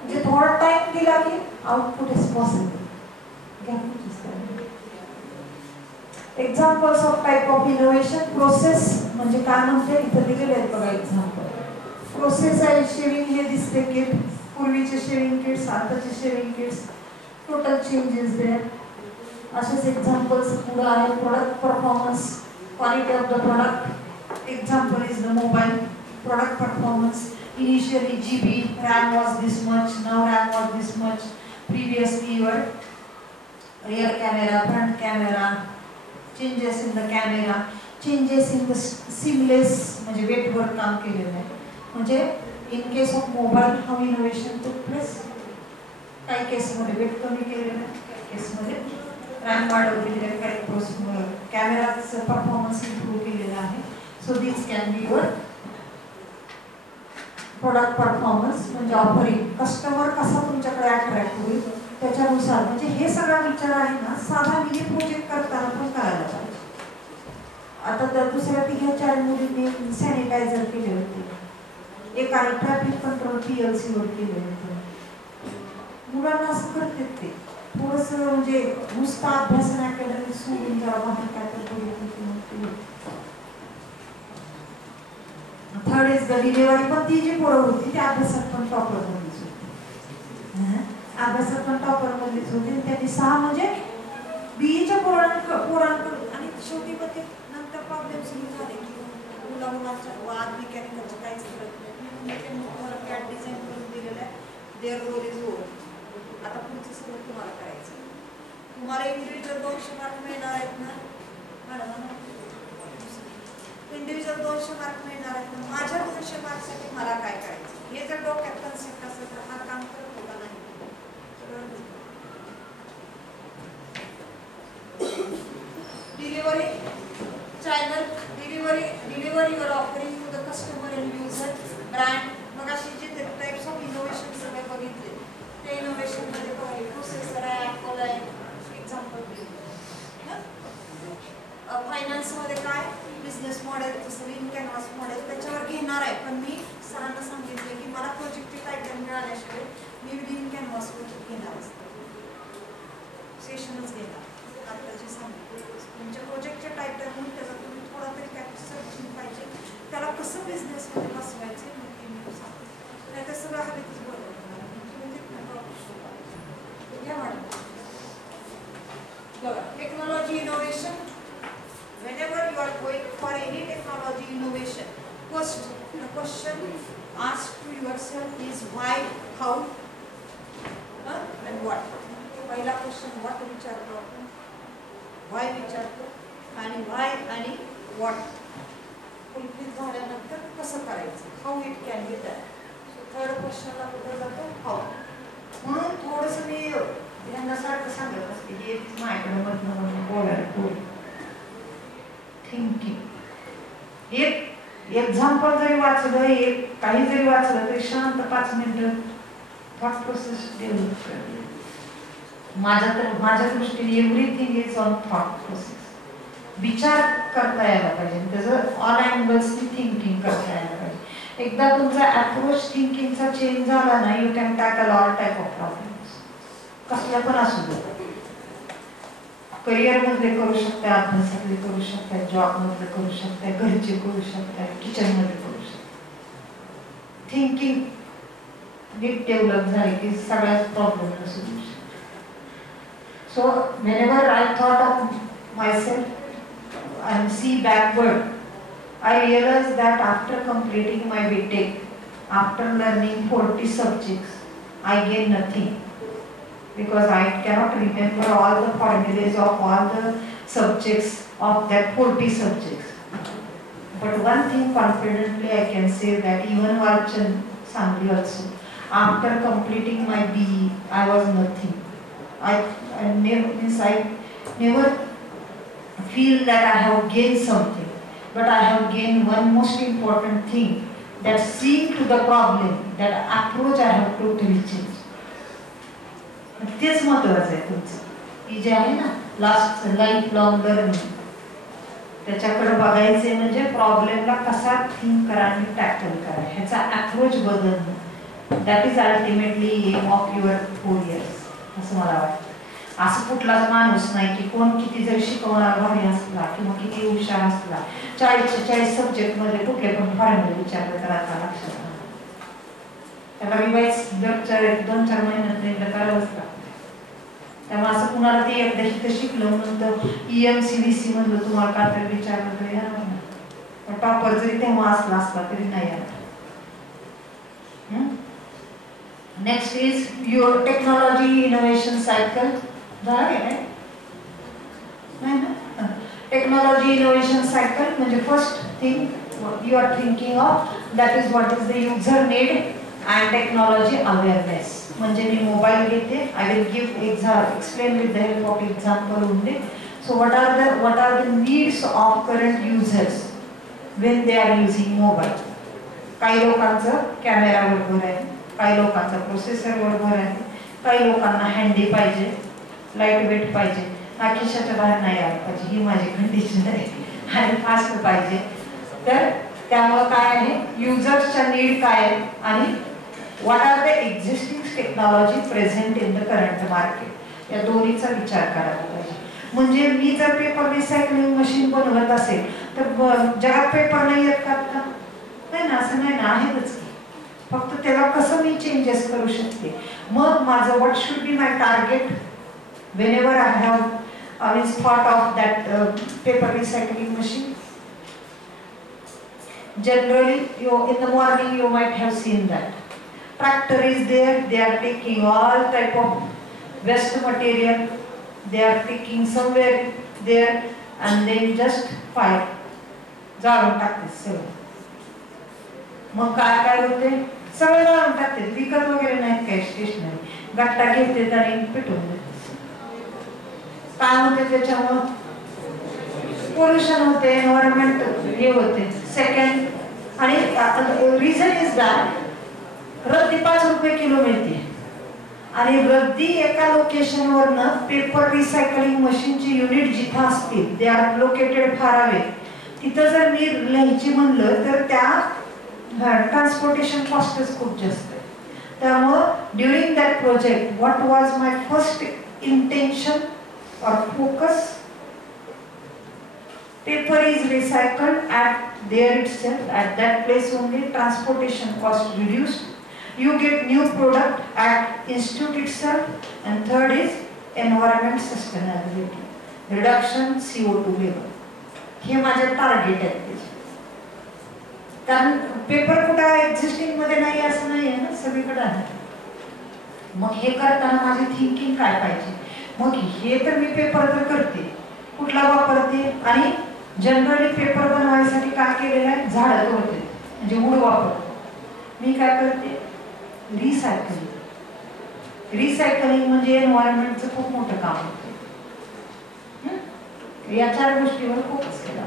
म्हणजे थोडा टाइम दिला की output is possible. Examples of type of innovation. Process म्हणजे काय म्हणते इथं दिलेले आहेत बघा एक्झाम्पल. प्रोसेस आहे शेविंग, हे दिसते किट, पूर्वीचे शेविंग किट्स, आताचे shaving kits, total changes there. असेच एक्झाम्पल्स पुढे आहे. Product performance, quality of the product. Example is the mobile. Product performance, initially GB RAM was this much, now RAM was this much. Previously your rear camera, front camera, changes in the camera, changes in the seamless, म्हणजे वेटवर काम केलेलं आहे. म्हणजे in case of mobile how innovation took place. काही केसमध्ये weight कमी केलेलं आहे, काही केसमध्ये RAM वाढवलेली आहे, काही कॅमेराचं परफॉर्मन्स इम्प्रूव्ह केलेला आहे. So this can be your product performance. म्हणजे ऑफरिंग, कस्टमर कसा तुमच्याकडे अट्रॅक्ट होईल त्याच्यानुसार. म्हणजे हे सगळा विचार आहे ना साधा मिनी प्रोजेक्ट करताना पण करायला पाहिजे. आता तर दुसऱ्या 3-4 मुलींनी सॅनिटायझर केले होते, एकाने ट्रॅफिक कंट्रोल PLC वर केले होते. मुलांना असं करतात ते थोडंसं, म्हणजे नुसता अभ्यास अकॅडमिक सोडून जरा बाहेर काय तर करू. Third is the delivery. पण ती जी पोरं होती ती अभ्यासात पण टॉपर मधलीच होती, अभ्यासात पण टॉपर मधलीच होती. त्यांनी 6 म्हणजे बीईच्या पोरांकडून. आणि शेवटी पण ते नंतर प्रॉब्लेम सुरू झाले की मुलांच्या वाद मेकॅनिकलचं काहीच करत नाही. तुम्हाला कॅट डिझाईन करून दिलेलं आहे, देअर रोल इज ओव्हर. आता पुढचं सगळं तुम्हाला करायचं. तुम्हाला इंडिव्हिज्युअल 200 मार्क मिळणार आहेत ना मॅडम, इंडिव्हिज्युअल 200 मार्क मिळणार आहेत. माझ्या 200 मार्कसाठी मला काय करायचं, हे जर डोक्यात कन्सेप्ट असेल तर हा काम करत होता नाही. डिलिव्हरी चॅनल, डिलिव्हरी वर offering to the customer and user. Brand, मग अशी जे टाइप्स ऑफ इनोव्हेशन सगळे बघितले ते इनोव्हेशन मध्ये बघा, प्रोसेसर आहे, ॲपल आहे, एक्झाम्पल दिले. फायनान्समध्ये काय बिझनेस मॉडेल, जसं इन कॅनव्हास मॉडेल त्याच्यावर घेणार आहे. पण मी सरांना सांगितले की मला प्रोजेक्टची टायटल मिळाल्याशिवाय मी इन कॅनव्हास प्रोजेक्ट घेणार असतो, सेशनच घेणार. आत्ताची सांगितले तुमच्या प्रोजेक्टचे टायटल म्हणून त्याचा तुम्ही थोडा तरी काय सर्चिंग पाहिजे, त्याला कसं बिझनेसमध्ये बसवायचं मग ते मी सांगते. नाही तर सगळं हवेतच बरोबर घ्या मॅडम. बघा, technology innovation. Whenever you are going for any technology innovation, first the question asked to yourself is why, how, and what. पहिला क्वेश्चन what विचारतो आपण, why विचारतो, आणि why आणि what फुलफिल झाल्यानंतर कसं करायचं, how it can be done. So third क्वेश्चनला कुठे जातो, how. म्हणून थोडंसं मी यांना सारखं सांगत असते की माझ्याकडे मधनं बोलायला थिंकिंग. एक एक्झाम्पल जरी वाचलं, एक काही जरी वाचलं तरी शांत 5 मिनिटं थॉट प्रोसेस डेव्हलप करते. माझ्या दृष्टीने everything is on thought process. विचार करता यायला पाहिजे, त्याचं ऑल अँगल्सनी थिंकिंग करता यायला पाहिजे. एकदा तुमचा अप्रोच थिंकिंगचा चेंज झाला ना, you can tackle all type of problems, कसल्या पण असू दे. करिअरमध्ये करू शकता, अभ्यासातले करू शकता, जॉबमध्ये करू शकता, घरचे करू शकता, किचनमध्ये करू शकता. थिंकिंग नीट डेव्हलप झाली की सगळ्याच प्रॉब्लेमला solution. So whenever I thought of myself and see backward, I realized that after completing my BTech, after learning 40 subjects, I gained nothing. Because I cannot remember all the formulas of all the subjects of that 40 subjects. But one thing confidently I can say that even Walchand Sangli also, After completing my BE, I was nothing. I never feel that I have gained something, but I have gained one most important thing, that seeing to the problem, that approach I have totally changed. तेच महत्त्वाचं आहे तुमचं, की जे आहे ना last life long learning, त्याच्याकडे बघायचे म्हणजे प्रॉब्लेमला कसा थिंक करा आणि टॅकल करा, ह्याचा अप्रोच बदलणं. That is ultimately aim of your 4 years असं मला वाटतं. असं कुठलाच माणूस नाही की कोण किती जरी शिकवणार भारी असला किंवा किती हुशार असला, 40 सब्जेक्टमध्ये कुठले पण फॉर्म्युले विचारले तर आता लक्षात नाही. त्याला रिवाईज दर 2-4 महिन्यात एकदा करावंच लागतं. त्यामुळे असं कुणाला ते एकदा इथं शिकलं म्हणून तर EMCDC मधलं तुम्हाला काय तरी विचारलं तरी येणार नाही. टॉपर जरी तेव्हा असला तरी नाही येणार. Next is your technology innovation cycle. झालं काय नाही ना. टेक्नॉलॉजी इनोव्हेशन सायकल म्हणजे first thing you are thinking of, that is what is the user need and technology awareness. म्हणजे मी मोबाईल घेते, I will give explain with the help of example only. So what are the needs of current users when they are using mobile. काही लोकांचं camera बरोबर आहे, काही लोकांचा processor बरोबर आहे, काही लोकांना हँडी पाहिजे, लाईट वेट पाहिजे, खिशाच्या बाहेर नाही आलं पाहिजे, ही माझी कंडिशन आहे, आणि फास्ट पाहिजे. तर त्यामुळे काय आहे, युजर्सच्या नीड काय आहे आणि what are the existing technology present in the current market, या दोन्हीचा विचार करायला पाहिजे. म्हणजे मी जर पेपर रिसायकलिंग मशीन बनवत असेल तर जगात पेपर नाही येत का? नाही ना, असं नाही ना, आहेतच की. फक्त त्याला कसं मी चेंजेस करू शकते. मग माझं what should be my target whenever I have thought of that paper recycling machine. Generally, in the morning you might have seen that tractor is there. They are taking all type of waste material. They are taking somewhere there and then just fire. जाळून टाकते सगळं. मग काय होते, सगळं जाळून टाकते. विकत वगैरे नाहीत काही स्टेशनरी, गट्टा घेते आणि पेटवून देते. काय होते त्याच्यामुळं, पोल्युशन होते, एन्व्हायरमेंट हे होते. सेकंड, आणि रिझन इज दॅट रद्दी 5 रुपये किलो मिळते आणि रद्दी एका लोकेशनवरनं पेपर रिसायकलिंग मशीनची युनिट जिथं असतील, they are located far away, तिथं जर मी लिहायची म्हणलं तर त्या ट्रान्सपोर्टेशन कॉस्टच खूप जास्त आहे. त्यामुळं during that project what was my first intention or focus, paper is recycled at there itself, at that place only, transportation cost reduced, you get new product at institute itself, and third is environment sustainability, reduction CO2 level. हे माझे target आहे त्याचे. कारण paper कुठं existing मध्ये नाही असं नाही आहे ना, सगळीकडे आहे. मग हे करताना माझी थिंकिंग काय पाहिजे. मग हे तर मी पेपर तर करते, कुठला वापरते, आणि जनरली पेपर बनवायसाठी काय केलेलं आहे, झाडं तोडते म्हणजे वूड वापरते. मी काय करते, रिसायकलिंग. रिसायकलिंग म्हणजे एन्व्हायरमेंटचं खूप मोठं काम होतं. या 4 गोष्टीवर फोकस केला.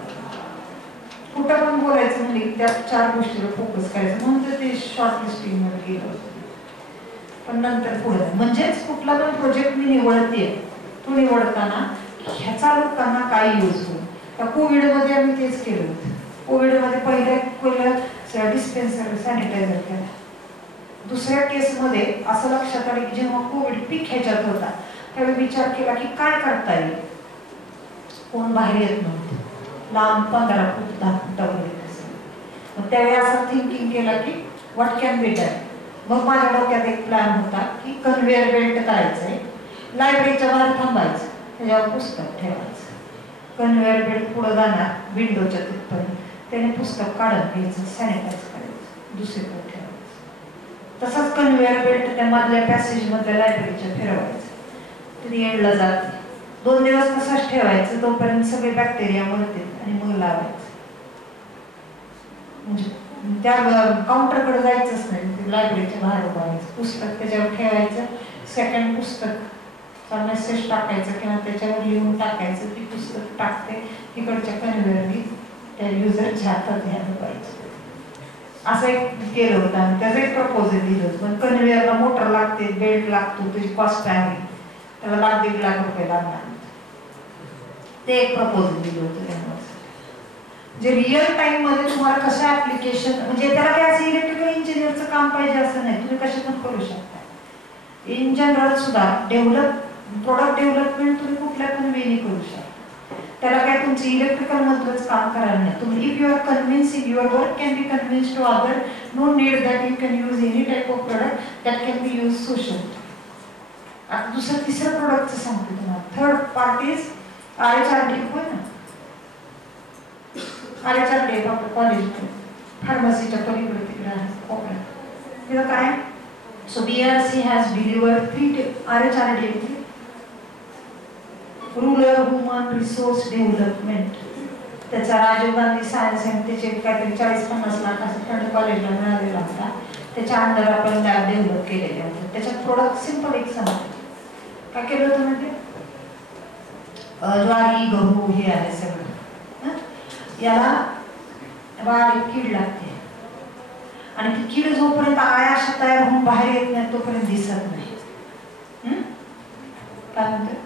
कुठं पण बोलायचं म्हणजे त्या 4 गोष्टीवर फोकस करायचं, म्हणून ते शॉर्ट लिस्टिंग मध्ये गेलं होतं. पण नंतर पुढे म्हणजेच कुठला पण प्रोजेक्ट मी निवडते, तो निवडताना ह्याचा लोकांना काय यूज होईल. त्या कोविडमध्ये आम्ही तेच केलं होतं. कोविडमध्ये पहिलं डिस्पेन्सर सॅनिटायझर केला. दुसऱ्या केसमध्ये असं लक्षात आलं की जेव्हा कोविड पीक ह्याच्यात होता त्यावेळी विचार केला की काय करता येईल. कोण बाहेर येत नव्हतं, लांब 15 फूट 10 फुटावर येत असेल. मग त्यावेळी असं थिंकिंग केलं की व्हॉट कॅन बी डन. मग माझ्या डोक्यात एक प्लॅन होता की कन्व्हेअर बेल्ट करायचं आहे, लायब्ररीच्या बाहेर थांबायचं, त्याच्यावर पुस्तक ठेवायचं. कन्व्हेअर बेल्ट पुढे जाणार विंडोच्या तिथपर्यंत, त्याने पुस्तक काढून घ्यायचं, सॅनिटाईज करायचं, दुसरीकडे ठेवायचं. तसंच कन्व्हेअर बेल्ट त्या मधल्या पॅसेजमधल्या लायब्ररीच्या फिरवायचं, तरी एंडला जाते. 2 दिवस तसंच ठेवायचं, तोपर्यंत सगळे बॅक्टेरिया मरतील आणि मग लावायचं. म्हणजे त्या काउंटरकडे जायचंच नाही, लायब्ररीच्या बाहेर उभारायचं, पुस्तक त्याच्यावर ठेवायचं, सेकंड पुस्तक मेसेज टाकायचं किंवा त्याच्यावर लिहून टाकायचं, ती पुस्तक टाकते तिकडच्या कन्व्हेअरनी त्या युजरच्या हातात घ्यायला पाहिजे. असं एक केलं होतं आणि त्याचं एक प्रपोजल दिलं होतं. पण कन्व्हेअरला मोटर लागते, बेल्ट लागतो, त्याची कॉस्ट आहे, त्याला ₹1.5 लाख लागणार. ते एक प्रपोजल दिलं होतं त्यांना. जे रिअल टाइम मध्ये तुम्हाला कसं ऍप्लिकेशन, म्हणजे त्याला काय असं इलेक्ट्रिकल इंजिनियरचं काम पाहिजे असं नाही, तुम्ही कशातून करू शकता. इन जनरल सुद्धा प्रोडक्ट डेव्हलपमेंट तुम्ही कुठल्या पण वेळी करू शकता. त्याला काय तुमचं इलेक्ट्रिकल मधलंच काम करायला नाही. तुम्ही if you are convincing your work can be convince to other, no need that you can use any type of product that can be use social. आता दुसरं तिसरं प्रोडक्टचं सांगते तुम्हाला. थर्ड पार्टीज RHRD होय ना, RHRD आपलं कॉलेज फार्मसीच्या पलीकडे तिकडे आहे कोकणात. तिथं काय so BRC has delivered 3 RHRD rural human resource development. त्याचा राजीव गांधी सायन्स अँड त्याचे काहीतरी 40-50 लाख असं फंड कॉलेजला मिळालेला होता. त्याच्या अंडर आपण लॅब डेव्हलप केलेले होते. त्याच्यात प्रोडक्ट सिंपल एक सांगते. काय केलं होतं म्हणजे ज्वारी गहू हे आहे सगळं, याला बारीक कीड लागते आणि ती कीड जोपर्यंत आळ्या अशा तयार होऊन बाहेर येत नाही तोपर्यंत दिसत नाही. काय म्हणते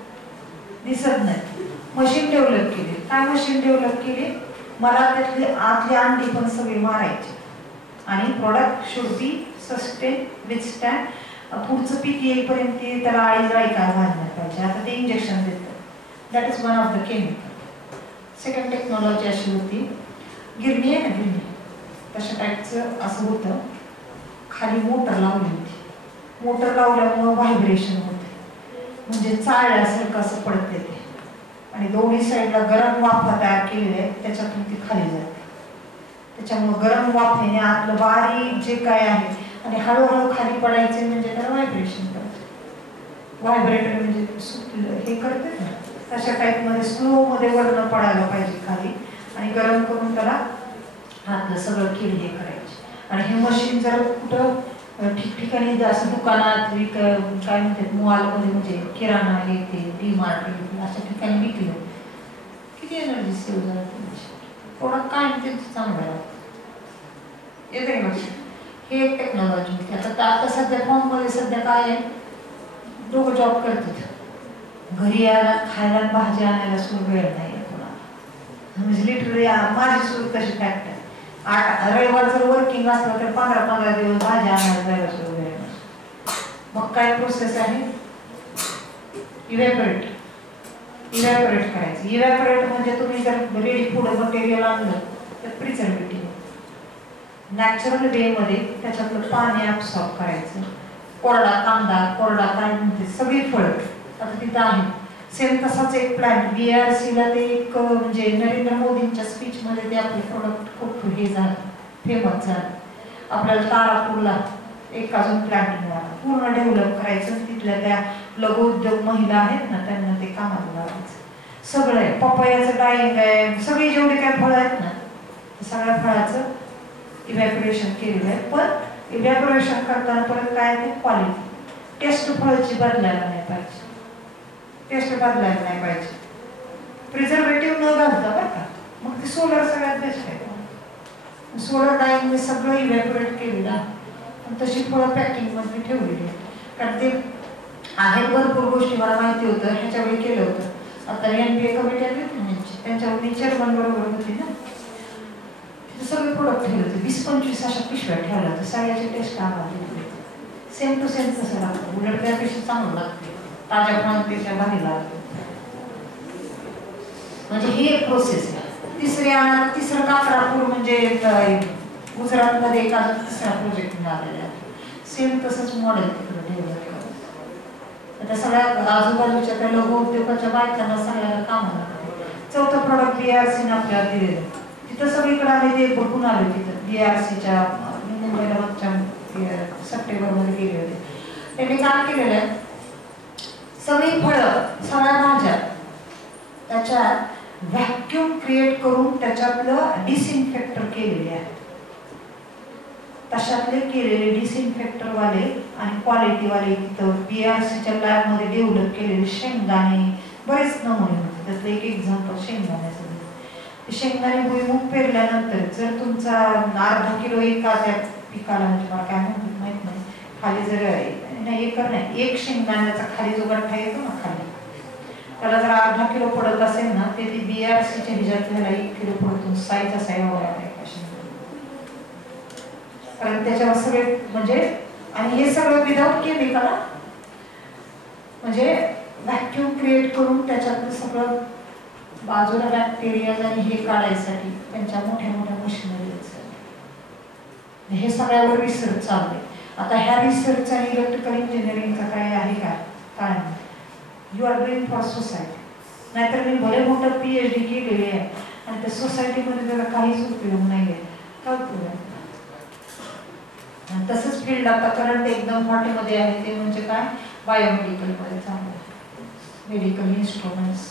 दिसत नाही. मशीन डेव्हलप केली. काय मशीन डेव्हलप केली, मला त्यातली आतली अंडी पण सगळी मारायची आणि product should be sustain withstand, पुढचं पीक येईपर्यंत त्याला आळी जाळी काय घालणार पाहिजे. आता ते इंजेक्शन देतात. That is one of the chemical. Second technology अशी होती, गिरणी आहे ना गिरणी, तशा टाईपचं असं होतं. खाली मोटर लावली होती. मोटर लावल्यामुळं व्हायब्रेशन होते, म्हणजे चाळल्यासारखं असं पडते ते, आणि दोन्ही साईडला गरम वाफा तयार केलेली आहे, त्याच्यातून ती खाली जाते. त्याच्यामुळे गरम वाफेने आतलं बारीक जे काय आहे आणि हळूहळू खाली पडायचे, म्हणजे त्याला व्हायब्रेशन करते. व्हायब्रेटर म्हणजे हे करते ना, तशा टाईपमध्ये स्लो मध्ये वर्ण पडायला पाहिजे खाली, आणि गरम करून त्याला आतलं सगळं कीड हे करायचे. आणि हे मशीन जर कुठं ठिकठिकाणी असं दुकानात काय म्हणतात मॉलमध्ये, म्हणजे किराणा हे ते डीमार्ट अशा ठिकाणी विकलं, किती एनर्जी सेव्ह झाला त्यांची. प्रोडक्ट काय त्यांचं चांगलं राहतं. येते का लक्षात. हे एक टेक्नॉलॉजी होती. आता सध्या फॉर्ममध्ये सध्या काय आहे, दोघं जॉब करतात, घरी यायला खायला भाजी आणायला सुरू वेळ नाही आहे कोणाला. म्हणजे लिटरली माझी सुरू तशी फॅक्ट आहे. रविवार जर वर्किंग असलं तर 15-15 दिवस भाजी आणायला जायला सुरू वेळ नसतो. मग काय प्रोसेस आहे, इव्हॅपोरेट करायचं. इव्हॅपोरेट म्हणजे तुम्ही जर रेडी फूड मटेरियल आणलं तर प्रिझर्वेटिव्ह नॅचरल वे मध्ये त्याच्यातलं पाणी ॲब्सॉर्ब करायचं. कोरडा कांदा, कोरडा काय म्हणते सगळी फळं आता तिथं आहे. सेम तसाच एक प्लॅन BRCला ते एक म्हणजे नरेंद्र मोदींच्या स्पीचमध्ये ते आपले प्रोडक्ट खूप हे झालं, फेमस झालं. आपल्याला तारापूरला एक अजून प्लॅन्ट मिळाला, पूर्ण डेव्हलप करायचं. तिथल्या त्या लघु उद्योग महिला आहेत ना त्यांना ते कामाला लावायचं. सगळं आहे, पपयाचं डाईंग आहे, सगळी जेवढी काय फळं आहेत ना सगळ्या फळाचं इव्हॅपोरेशन केलेलं आहे. पण इव्हॅपोरेशन करताना परत काय ते क्वालिटी, टेस्ट फळाची बदलायला नाही पाहिजे, टेस्ट बदलायला नाही पाहिजे. प्रिझर्वेटिव्ह न घालता बरं का. मग ते सोलर सगळ्यात बेस्ट आहे. सोलर डाईंगने सगळं इव्हॅपोरेट केलेलं आहे, तशी फळं पॅकिंगमध्ये ठेवलेली आहे. कारण ते आहेत भरपूर गोष्टी मला माहिती होतं, ह्याच्यावेळी केलं होतं. आता NPA कमिटी आली होती ना त्यांच्यावर मी चेअरमन बरोबर होती ना, तिथे सगळे प्रोडक्ट ठेवले होते. 20-25 अशा पिशव्या ठेवल्या होत्या. सगळ्याची टेस्ट आम्हाला सेम टू सेम तसं लागतं, उलट त्यापेक्षा चांगलं लागते, ताज्या फळांपेक्षा भारी लागतं. म्हणजे ही एक प्रोसेस आहे. तिसरं काकरापूर म्हणजे गुजरातमध्ये एक अजून तिसरा प्रोजेक्ट मिळालेला आहे. सेम तसंच मॉडेल तिकडे डेव्हलप करतात. त्या सगळ्या आजूबाजूच्या त्या लघु उद्योगाच्या बायकांना सगळ्याला कामाला. चौथं प्रोडक्ट BRCने आपल्याला दिलेलं. तिथं सगळीकडे आम्ही ते बघून आलो. तिथं BRCच्या मुंबईला मागच्या सप्टेंबरमध्ये गेले होते. त्यांनी काम केलेलं आहे, सगळी फळं सगळ्या भाज्या त्याच्यात व्हॅक्यूम क्रिएट करून त्याच्यातलं डिसइन्फेक्टर केलेले आहे. तशातले केलेले डिसइन्फेक्टरवाले आणि क्वालिटीवाले तिथं BRCच्या लॅबमध्ये डेव्हलप केलेले शेंगदाणे बरेच नमुने होते. त्यातलं एक एक्झाम्पल शेंगदाण्याचं. शेंगदाणे भुईमुग पेरल्यानंतर जर तुमचा अर्धा किलो एका त्या पिकाला, म्हणजे मला काय म्हणतात माहित नाही, खाली जर नाही एकर नाही, एक शेंगदाण्याचा खाली जो गठ्ठा येतो ना खाली, त्याला जर अर्धा किलो पडत असेल ना, ते BRCच्या ह्याच्यात त्याला 1 किलो पडतो. साईज असा एवढा आहे कारण त्याच्यावर सगळे म्हणजे, आणि हे सगळं विदाउट केमिकल, म्हणजे व्हॅक्यूम क्रिएट करून त्याच्यातलं सगळं बाजूला बॅक्टेरिया आणि हे काढायसाठी त्यांच्या मोठ्या मोठ्या मशिनरी आहेत. हे सगळ्यावर रिसर्च चालू आहे. आता ह्या रिसर्च आणि इलेक्ट्रिकल इंजिनिअरिंगचा काय आहे का काय you are doing for society. नाहीतर मी भले मोठं PhD केलेली आहे आणि त्या सोसायटीमध्ये त्याला काहीच उपयोग नाही आहे. काय उपयोग आहे? तसंच फील्ड आता करंट एकदम हॉटमध्ये आहे ते म्हणजे काय, बायोमेडिकलमध्ये चांगलं, मेडिकल इन्स्ट्रुमेंट्स.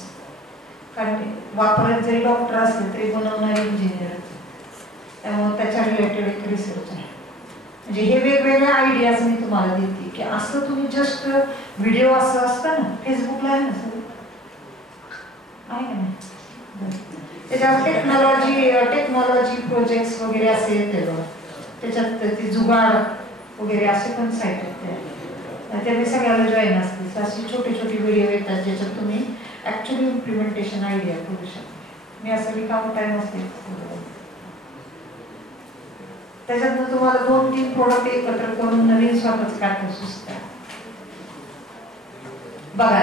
कारण वापरत जरी डॉक्टर असले तरी बनवणारे इंजिनियर, त्यामुळे त्याच्या रिलेटेड एक रिसर्च आहे. म्हणजे हे वेगवेगळ्या आयडियाज मी तुम्हाला देते की असं तुम्ही जस्ट व्हिडिओ असं असतं ना, फेसबुकला आहे ना सगळं आहे का नाही, त्याच्यावर टेक्नॉलॉजी प्रोजेक्ट्स वगैरे असे येते बघा, त्याच्यात ते जुगाड वगैरे असे पण साईट आहेत. त्याने सगळ्याला जॉईन असते. अशी छोटे छोटे व्हिडिओ येतात ज्याच्यात तुम्ही ऍक्च्युअली इम्प्लिमेंटेशन आयडिया करू शकता. मी असं रिकामा टाइम असते त्याच्यातनं तुम्हाला 2-3 प्रोडक्ट एकत्र करून नवीन स्वतःच काय सुचतं बघा.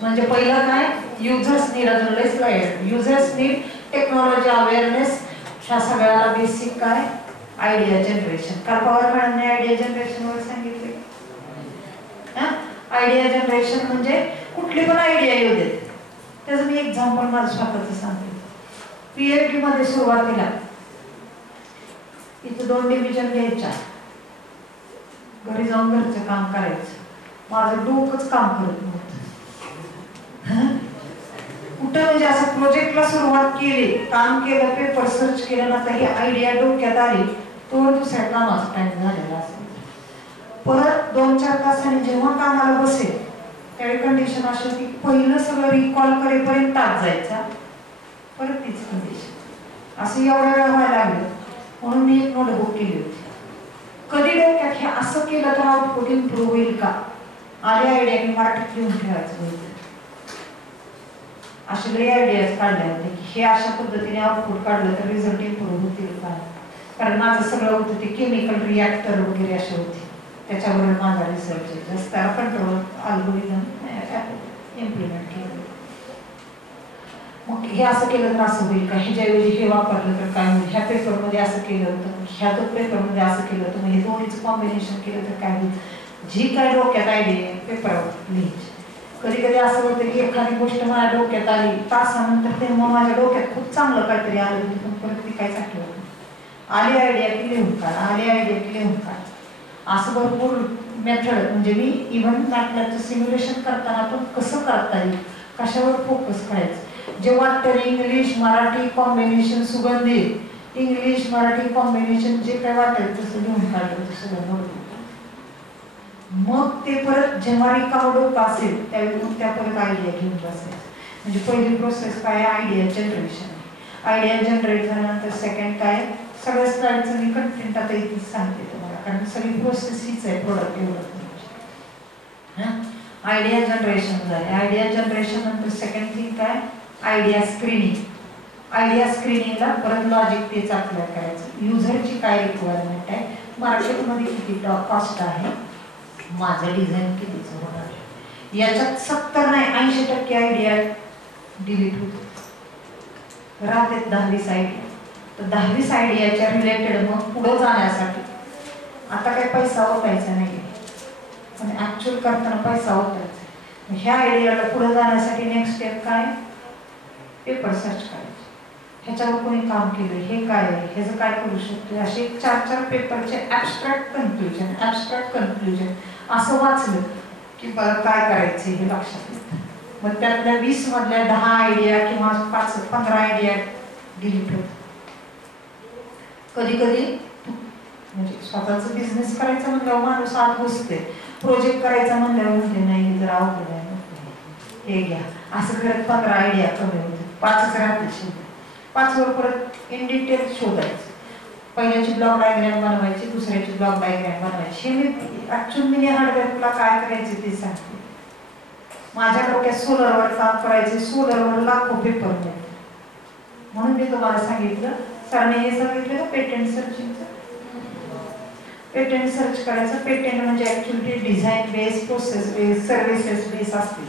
म्हणजे पहिलं काय, युजर्स नीड, अजून लय slide, users need technology awareness. ह्या सगळ्याला बेसिक काय, आयडिया जनरेशन. काल पवार मॅडमने आयडिया जनरेशन वर सांगितले. आयडिया जनरेशन म्हणजे कुठली पण आयडिया येऊ देत. त्याचं मी एक्झाम्पल माझं स्वतःच सांगते. PhD मध्ये सुरुवातीला इथं 2 डिव्हिजन घ्यायच्या, घरी जाऊन घरचं काम करायचं. माझं डोकंच काम करत नव्हतं. कुठं म्हणजे असं प्रोजेक्टला सुरुवात केली, काम केलं, पेपर सर्च केलं ना, तर ही आयडिया डोक्यात आली, तो दुसऱ्या कामाचा टाइम झालेला असेल. परत 2-4 तासांनी जेव्हा कामाला बसेल त्यावेळी कंडिशन अशी होती, पहिलं सगळं रिकॉल करेपर्यंत तास जायचा, परत तीच कंडिशन. असं एवढा वेळ व्हायला लागलं. म्हणून मी एक नोटबुक केली होती. कधी डोक्यात हे असं केलं तर आउटपुट इम्प्रूव्ह होईल का, आली आयडिया की मराठीत लिहून ठेवायचं होतं. असे लई आयडियाज काढल्या होते की हे अशा पद्धतीने आउटपुट काढलं तर रिझल्ट इम्प्रूव्ह होतील का. कारण माझं सगळं होतं ते केमिकल रिॲक्टर वगैरे असे होते, त्याच्यावर माझा रिसर्च आहे. जास्त कंट्रोल अल्गोरिदम इम्प्लिमेंट केलं. मग हे असं केलं तर असं होईल का, ह्याच्याऐवजी हे वापरलं तर काय होईल, ह्या पेपरमध्ये असं केलं होतं, ह्या पेपरमध्ये असं केलं होतं, हे दोन्हीचं कॉम्बिनेशन केलं तर काय होईल. जी काय डोक्यात आयडिया पेपरवर लिहायची. कधी कधी असं होतं की एखादी गोष्ट माझ्या डोक्यात आली, तासानंतर ते मग माझ्या डोक्यात खूप चांगलं काहीतरी आलं होतं, पण परत ती काहीच आठवत नाही. आली आयडिया की लिहून काढ, आली आयडिया की लिहून काढ. असं भरपूर मेथड. म्हणजे मी इव्हन मॅटलॅबचं सिम्युलेशन करताना पण कसं करता येईल, कशावर फोकस करायचं, जे वाटतं इंग्लिश मराठी कॉम्बिनेशन सुगंधित, इंग्लिश मराठी कॉम्बिनेशन जे काय वाटेल तसं लिहून काढलं सगळं नोटबुक. मग ते परत जेव्हा रिकामं डोकं असेल त्यावेळी मग त्या परत आयडिया घेऊन बसायचं. म्हणजे पहिली प्रोसेस काय, आयडिया जनरेशन. आयडिया जनरेट झाल्यानंतर सेकंड काय, सगळ्या स्लाइडचं मी कंटेंट आता इथेच सांगते तुम्हाला, कारण सगळी प्रोसेस हीच आहे प्रोडक्ट डेव्हलपमेंटची. आयडिया जनरेशन झाले. आयडिया जनरेशन नंतर सेकंड थिंग काय, आयडिया स्क्रीनिंग. आयडिया स्क्रीनिंगला परत लॉजिक तेच आपल्याला करायचं. युजरची काय रिक्वायरमेंट आहे, मार्केटमध्ये किती कॉस्ट आहे, माझं डिझाईन कितीचं होणार आहे. याच्यात 70 नाही 80% आयडिया डिलीट होतो, राहते 10-20 आयडिया. तर 10-20 आयडियाच्या रिलेटेड मग पुढे जाण्यासाठी आता काही पैसा ओतायचा नाही, पण ऍक्च्युअल करताना पैसा ओतायचा. ह्या आयडियाला पुढे जाण्यासाठी नेक्स्ट स्टेप काय, पेपर सर्च करायचे. ह्याच्यावर कोणी काम केलं, हे काय आहे, ह्याचं काय करू शकतो, असे 4-4 पेपरचे ॲबस्ट्रॅक्ट कन्क्लुजन असं वाचलं की बरं काय करायचं हे लक्षात येतं. मग त्यातल्या 20 मधल्या 10 आयडिया किंवा 5-15 आयडिया डिलीट होत. कधी कधी म्हणजे स्वतःचा बिझनेस करायचा म्हणल्यावर माणूस आत बसते, प्रोजेक्ट करायचा म्हणल्यावर म्हणजे नाही जर अवघड आहे हे घ्या असं करत 15 आयडिया कमी होते, 5च राहते शिल्लक. 5 वर परत इन डिटेल शोधायचं. पहिल्याची ब्लॉक डायग्राम बनवायची, दुसऱ्याची ब्लॉक डायग्राम बनवायची. हे मी ऍक्च्युअल मिनी हार्डवेअरला काय करायचे ते सांगते. माझ्या डोक्यात सोलरवर काम करायचे, सोलरवर लाखो पेपर मिळते म्हणून मी तुम्हाला सांगितलं. सरांनी हे सांगितलं का पेटंट सर्चिंगचं. पेटंट सर्च करायचं. पेटंट म्हणजे actually design base, process base, services base असते.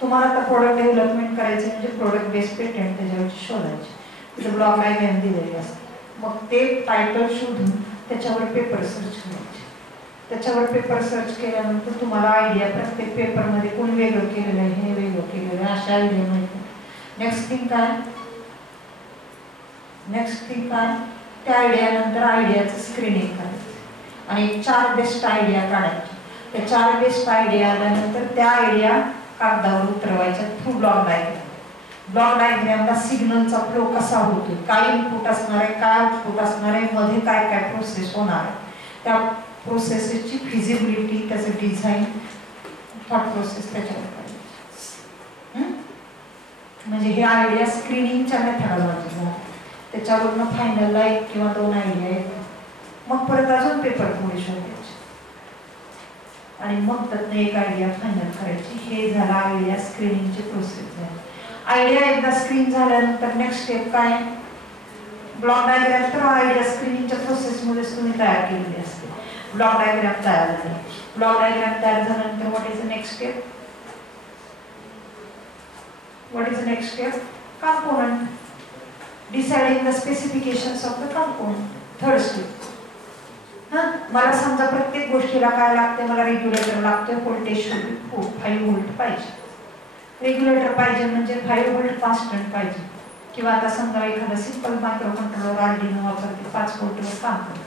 तुम्हाला आता प्रोडक्ट डेव्हलपमेंट करायचे म्हणजे प्रोडक्ट बेस पेटंट त्याच्यावरची शोधायचे. तिथं ब्लॉक डायग्राम दिलेली असते. मग ते टायटल शोधून त्याच्यावर पेपर सर्च करायचे. त्याच्यावर पेपर सर्च केल्यानंतर तुम्हाला आयडिया प्रत्येक पेपरमध्ये कोण वेगळं केलेलं आहे, हे वेगळं केलेलं आहे, अशा आयडिया माहिती. नेक्स्ट थिंग काय, त्या आयडियानंतर आयडियाचं स्क्रीनिंग करायचं आणि 4 बेस्ट आयडिया काढायच्या. त्या 4 बेस्ट आयडिया आल्यानंतर त्या आयडिया कागदावर उतरवायच्या थ्रू ब्लॉक डायग्राम. ब्लॉक डायग्रामला सिग्नलचा फ्लो कसा होतो, काय इनपुट असणार आहे, काय आउटपुट असणार आहे, मध्ये काय काय प्रोसेस होणार आहे, त्या प्रोसेसची फिजिबिलिटी, त्याचं डिझाईन, थॉट प्रोसेस त्याच्यावर करायची. म्हणजे हे आयडिया स्क्रीनिंगच्या मेथडॉलॉजी त्याच्यावरनं फायनलला 1 किंवा 2 आयडिया येतात. मग परत अजून पेपर थोडी शोधायचे आणि मग त्यातनं 1 आयडिया फायनल करायची. हे झालं आयडिया स्क्रीनिंगची प्रोसेस झाली. आयडिया एकदा स्क्रीन झाल्यानंतर नेक्स्ट स्टेप काय, ब्लॉक डायग्राम. तर आयडिया स्क्रीनिंगच्या प्रोसेसमध्येच तुम्ही तयार केलेली असते. ब्लॉक डायग्राम तयार झाले. ब्लॉक डायग्राम तयार झाल्यानंतर what is the next step, component. Deciding the specifications of the component. Third step. मला समजा प्रत्येक गोष्टीला काय लागते, मला रेग्युलेटर लागते, व्होल्टेज 5 व्होल्ट पाहिजे. रेग्युलेटर पाहिजे म्हणजे 5 व्होल्ट कॉन्स्टंट पाहिजे. किंवा आता समजा एखादा सिंपल मायक्रो कंट्रोलर आर्डिनो वापरते, 5 व्होल्टवर काम करते.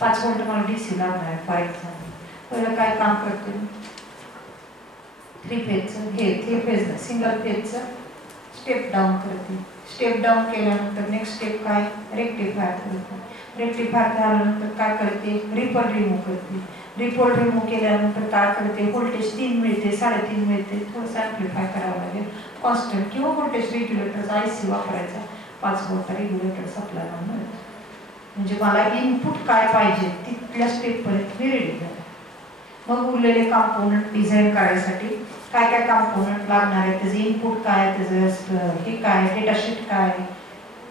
5 व्होल्ट मला डीसी लागणार आहे फॉर एक्झाम्पल. पहिलं काय काम करते, 3 फेजचं हे 3 फेज सिंगल फेजचं स्टेप डाऊन करते. स्टेप डाऊन केल्यानंतर नेक्स्ट स्टेप काय, रेक्टिफायर करते. रेक्टिफायर झाल्यानंतर काय करते, रिपल रिमूव्ह करते. रिपल रिमूव्ह केल्यानंतर काय करते, व्होल्टेज 3 मिळते, 3.5 मिळते, थोडंसं ॲम्प्लिफाय करावं लागेल. कॉन्स्टंट किंवा व्होल्टेज रेग्युलेटरचा IC वापरायचा, 5 व्होल्ट रेग्युलेटर सप्लायला मिळतो. म्हणजे मला इनपुट काय पाहिजे तिथल्या स्टेपपर्यंत मी रेडी झाले. मग उरलेले कंपोनंट डिझाईन करायसाठी काय काय कंपोनंट लागणार आहे, त्याचे इनपुट काय, त्याचं हे काय, डेटाशीट काय,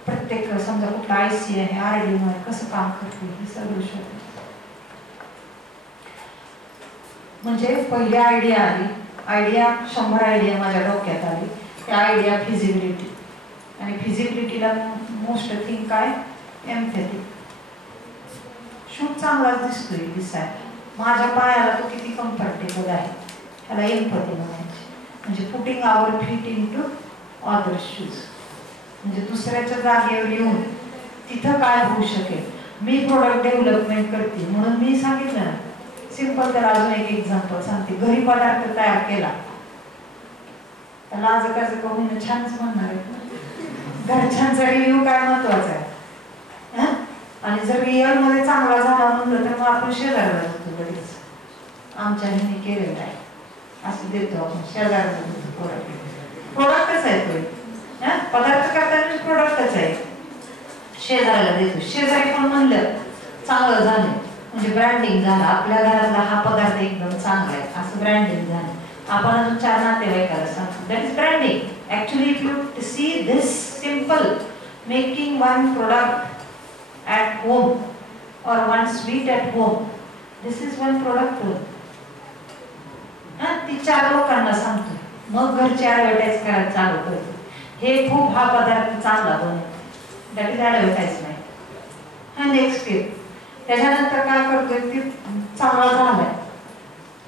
प्रत्येक समजा कुठला IC आहे, आर्डिनो आहे, कसं काम करते हे सगळं शोधायचं. म्हणजे पहिली आयडिया आली, 100 आयडिया माझ्या डोक्यात आली. त्या आयडिया फिजिबिलिटी, आणि फिजिबिलिटीला मोस्ट थिंग काय, एम्पॅथी. शूट चांगलाच दिसतोय दिसायला, माझ्या पायाला तो किती कम्फर्टेबल आहे, त्याला एम्पॅथी म्हणायची. म्हणजे पुटिंग आवर फीट इनटू अदर शूज. म्हणजे दुसऱ्याच्या जागेवर येऊन तिथं काय होऊ शकेल. मी प्रोडक्ट डेव्हलपमेंट करते म्हणून मी सांगितलं ना, सिंपल. त्याला अजून एक एक्झाम्पल सांगते. घरी पदार्थ तयार केला, त्याला आज कसं होईना छानच म्हणणार आहे. घरच्यांचा रिव्ह्यू काय महत्वाचा आहे, आणि जर रिअल मध्ये चांगला झाला म्हणलं तर मग आपण शेजारला जातो. लगेच आमच्या ह्याने केलेलं आहे असं देतो आपण शेजारला देतो. प्रोडक्टच आहे तो, पदार्थ करताना प्रोडक्टच आहे, शेजाऱ्याला देतो. शेजारी पण म्हणलं चांगलं झालं म्हणजे ब्रँडिंग झालं, आपल्या घरातला हा पदार्थ एकदम चांगला आहे असं ब्रँडिंग झालं. आपण अजून 4 नातेवाईकाला सांगतो. That is branding. Actually if you see this simple, making one product at home or one sweet at home, this is one product. ती 4 लोकांना सांगतो, मग घरचे ऍडव्हर्टाइज करायला चालू करतो. हे खूप हा पदार्थ चांगला बनवतो, that is advertisement. Next step. त्याच्यानंतर काय करतोय, ती चांगला झालाय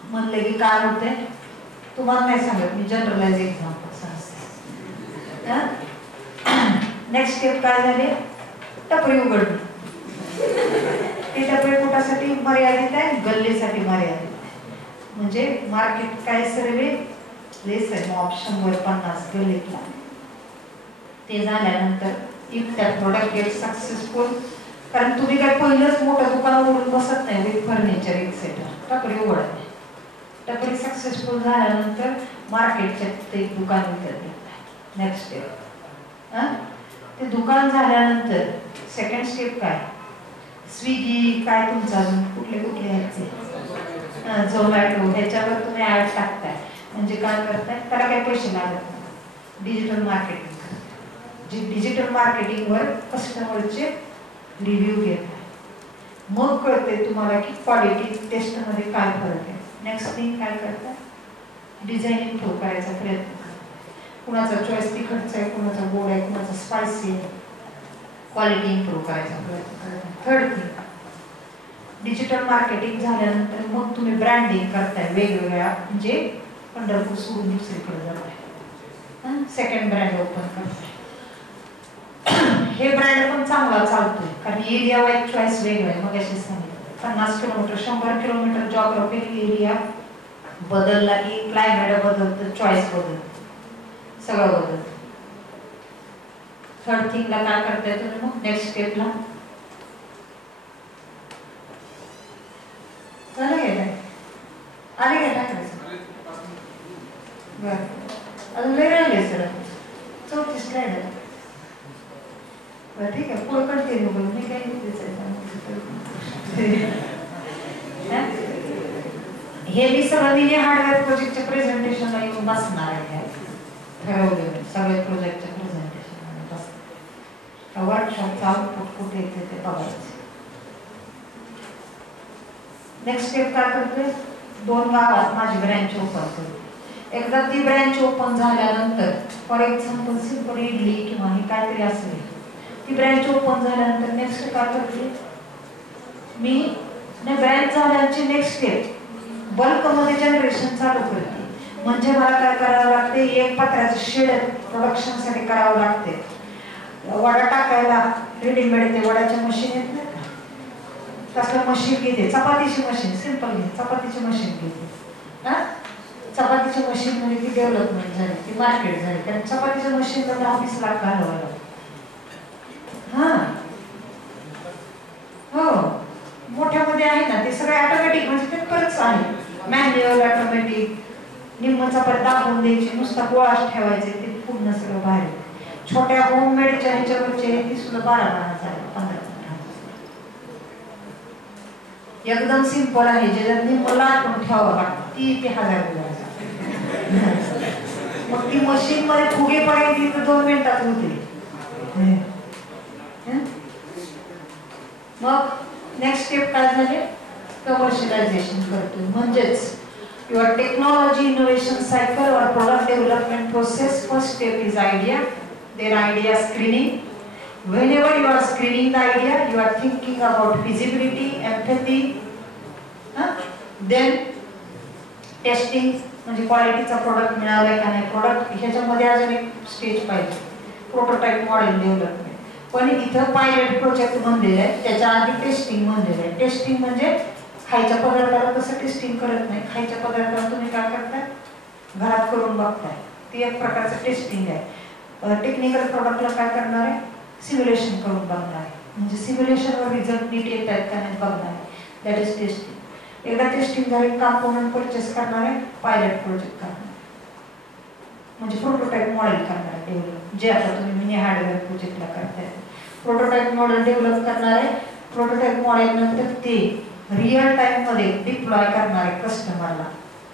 म्हणलं की काय होतंय तुम्हाला नाही सांगत, मी जनरलाइज एक्झाम्पल सांगते. नेक्स्ट स्टेप काय झाले, टपरी उघडली. ते टपरी कुठासाठी मर्यादित आहे, गल्लीसाठी मर्यादित. म्हणजे मार्केट काय सर्वे लेस आहे, ऑप्शन 150 गल्लीतला. ते झाल्यानंतर if that product get successful, कारण तुम्ही काय पहिलंच मोठं दुकान उघडून बसत नाही विथ फर्निचर एक्सेट्रा. टपरी उघडत नाही. टपरी सक्सेसफुल झाल्यानंतर मार्केटच्या ते दुकान विकत नेक्स्ट स्टेप. ते दुकान झाल्यानंतर सेकंड स्टेप काय? स्विगी काय तुमचं अजून कुठले कुठले आहेत ते झोमॅटो ह्याच्यावर तुम्ही ऍड टाकताय. म्हणजे काय करताय? त्याला काही पैसे लागत नाही. Digital marketing. जे डिजिटल मार्केटिंगवर कस्टमरचे रिव्ह्यू घेताय. मग कळते तुम्हाला की क्वालिटी टेस्टमध्ये काय फरक आहे. नेक्स्ट थिंग काय करताय? डिझाईन इम्प्रूव्ह करायचा प्रयत्न करताय. कुणाचा चॉईस तिखटचा आहे, कुणाचा गोड आहे, कुणाचा स्पायसी आहे. क्वालिटी इम्प्रूव्ह करायचा प्रयत्न करताय. थर्ड थिंग डिजिटल मार्केटिंग झाल्यानंतर मग तुम्ही ब्रँडिंग करताय वेगवेगळ्या. म्हणजे पंढरपूर सोडून दुसरीकडे जाताय. सेकंड ब्रँड ओपन करताय. हे ब्रँड पण चांगला चालतोय कारण एरिया वाईज चॉईस वेगळं आहे. मग अशी सांगितलं 50 किलोमीटर 100 किलोमीटर जॉग्राफिकल एरिया बदलला की क्लायमेट बदलतं, चॉईस बदलतं, सगळं बदलतं. थर्ड थिंगला काय करताय तुम्ही मग नेक्स्ट स्टेपला? झालं काय? आले काय टाकायचं? बरं अजून लय राहिले सर. 34 स्लाइड आहे. ठीक आहे पुढे कंटिन्यू करू. मी काही हे मी सगळं मिनी हार्डवेअर प्रोजेक्टच्या प्रेझेंटेशनला येऊन बसणार आहे. ठरवले सगळे प्रोजेक्टच्या प्रेझेंटेशन बसणार. वर्कशॉपचा आउटपुट कुठे येते ते बघायचं. नेक्स्ट स्टेप काय करते? 2 गावात माझी ब्रँच ओपन करते. एकदा ती ब्रँच ओपन झाल्यानंतर फॉर एक्झाम्पल सिंपल इडली किंवा हे काहीतरी असेल. ती ब्रँच ओपन झाल्यानंतर नेक्स्ट काय करते? मी ब्रँच झाल्याची नेक्स्ट स्टेप बल्कमध्ये जनरेशन चालू करते. म्हणजे मला काय करावं लागते? एक पत्र्याचं शेड प्रोडक्शनसाठी करावं लागते. वडा टाकायला रेडीमेड ते वड्याच्या मशीन येत नाही का? तसलं मशीन घेते. चपातीची मशीन सिंपल घे. चपातीची मशीन घेते. चपातीच्या मशीन मध्ये ती डेव्हलपमेंट झाली, ती मार्केट झाली. कारण चपातीच्या मशीनला 10-20 लाख घालवायला. हो मोठ्यामध्ये आहे ना ते सगळे ऑटोमॅटिक. म्हणजे ते खरंच आहे मॅन्युअल ऑटोमॅटिक. निम्म चपाती दाबून द्यायची, नुसता गोळाच ठेवायचे, ते पूर्ण सगळं बाहेर. छोट्या होममेडच्या ह्याच्यावरचे ती सुद्धा 12 झाले 15. एकदम सिंपल आहे ज्याच्यात निम्म लाटून ठेवावं लागतं. ती 1000 मग ती मशीन मध्ये फुगे पडायची तर 2 मिनिटात होते. मग नेक्स्ट स्टेप काय झाले? कमर्शियलायझेशन करतो. म्हणजेच युअर टेक्नॉलॉजी इनोव्हेशन सायकल और product development process. First step is idea, then idea screening. Whenever you are screening the idea, you are thinking about feasibility, empathy, then testing. म्हणजे क्वालिटीचा product मिळालाय का नाही. प्रोडक्ट ह्याच्यामध्ये अजून एक स्टेज पाहिजे, प्रोटोटाइप मॉडेल डेव्हलपमेंट. पण इथं पायलट प्रोजेक्ट म्हणलेलं आहे, त्याच्या आधी टेस्टिंग म्हणलेलं आहे. टेस्टिंग म्हणजे खायच्या पदार्थाला कसं टेस्टिंग करत नाही, खायच्या पदार्थाला तुम्ही काय करताय? घरात करून बघताय. ती एक प्रकारचं टेस्टिंग आहे. टेक्निकल प्रोडक्टला काय करणार आहे? सिम्युलेशन करून बघणार आहे. म्हणजे सिम्युलेशनवर रिझल्ट नीट येत आहेत का नाही बघणार आहे. That is testing. एकदा टेस्टिंग झाली कंपोनंट परचेस करणार आहे, पायलट प्रोजेक्ट करणार, म्हणजे प्रोटोटाइप मॉडेल करणार आहे डेव्हलप. जे आता तुम्ही मिनी हार्डवेअर प्रोजेक्टला करताय. प्रोटोटाइप मॉडेल डेव्हलप करणार आहे. प्रोटोटाइप मॉडेल नंतर ते रिअल टाइम मध्ये डिप्लॉय करणार आहे कस्टमरला.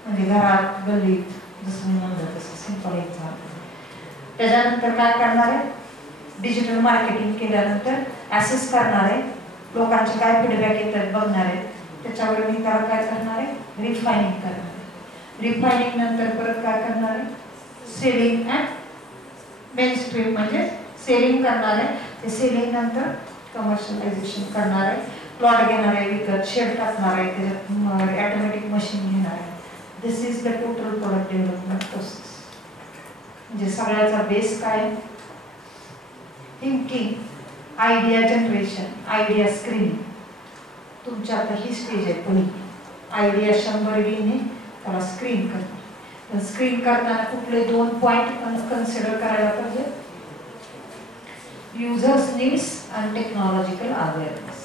म्हणजे घरात गल्लीत जसं मी म्हणलं तसं सिंपल एक्झाम्पल. त्याच्यानंतर काय करणार आहे? डिजिटल मार्केटिंग केल्यानंतर ॲसेस करणार आहे. लोकांचे काय फीडबॅक येतात बघणार आहे. त्याच्यावर मी त्याला काय करणार आहे? रिफायनिंग करणार आहे. रिफायनिंग नंतर परत काय करणार आहे? सेलिंग अँड मेनस्ट्रीम म्हणजे सेलिंग करणार आहे. ते सेलिंग नंतर कमर्शियलायझेशन करणार आहे. प्लॉट घेणार आहे विकत, शेड टाकणार आहे, त्याच्यात ऑटोमॅटिक मशीन घेणार आहे. This is the total product development process. म्हणजे सगळ्याचा बेस काय? Thinking, idea generation, idea screening. तुमच्या आता ही स्टेज आहे पहिली. आयडिया 100 घेणे, त्याला स्क्रीन करणे. स्क्रीन करताना कुठले 2 पॉइंट कन्सिडर करायला पाहिजे? युजर्स नीड्स आणि टेक्नॉलॉजिकल अवेअरनेस.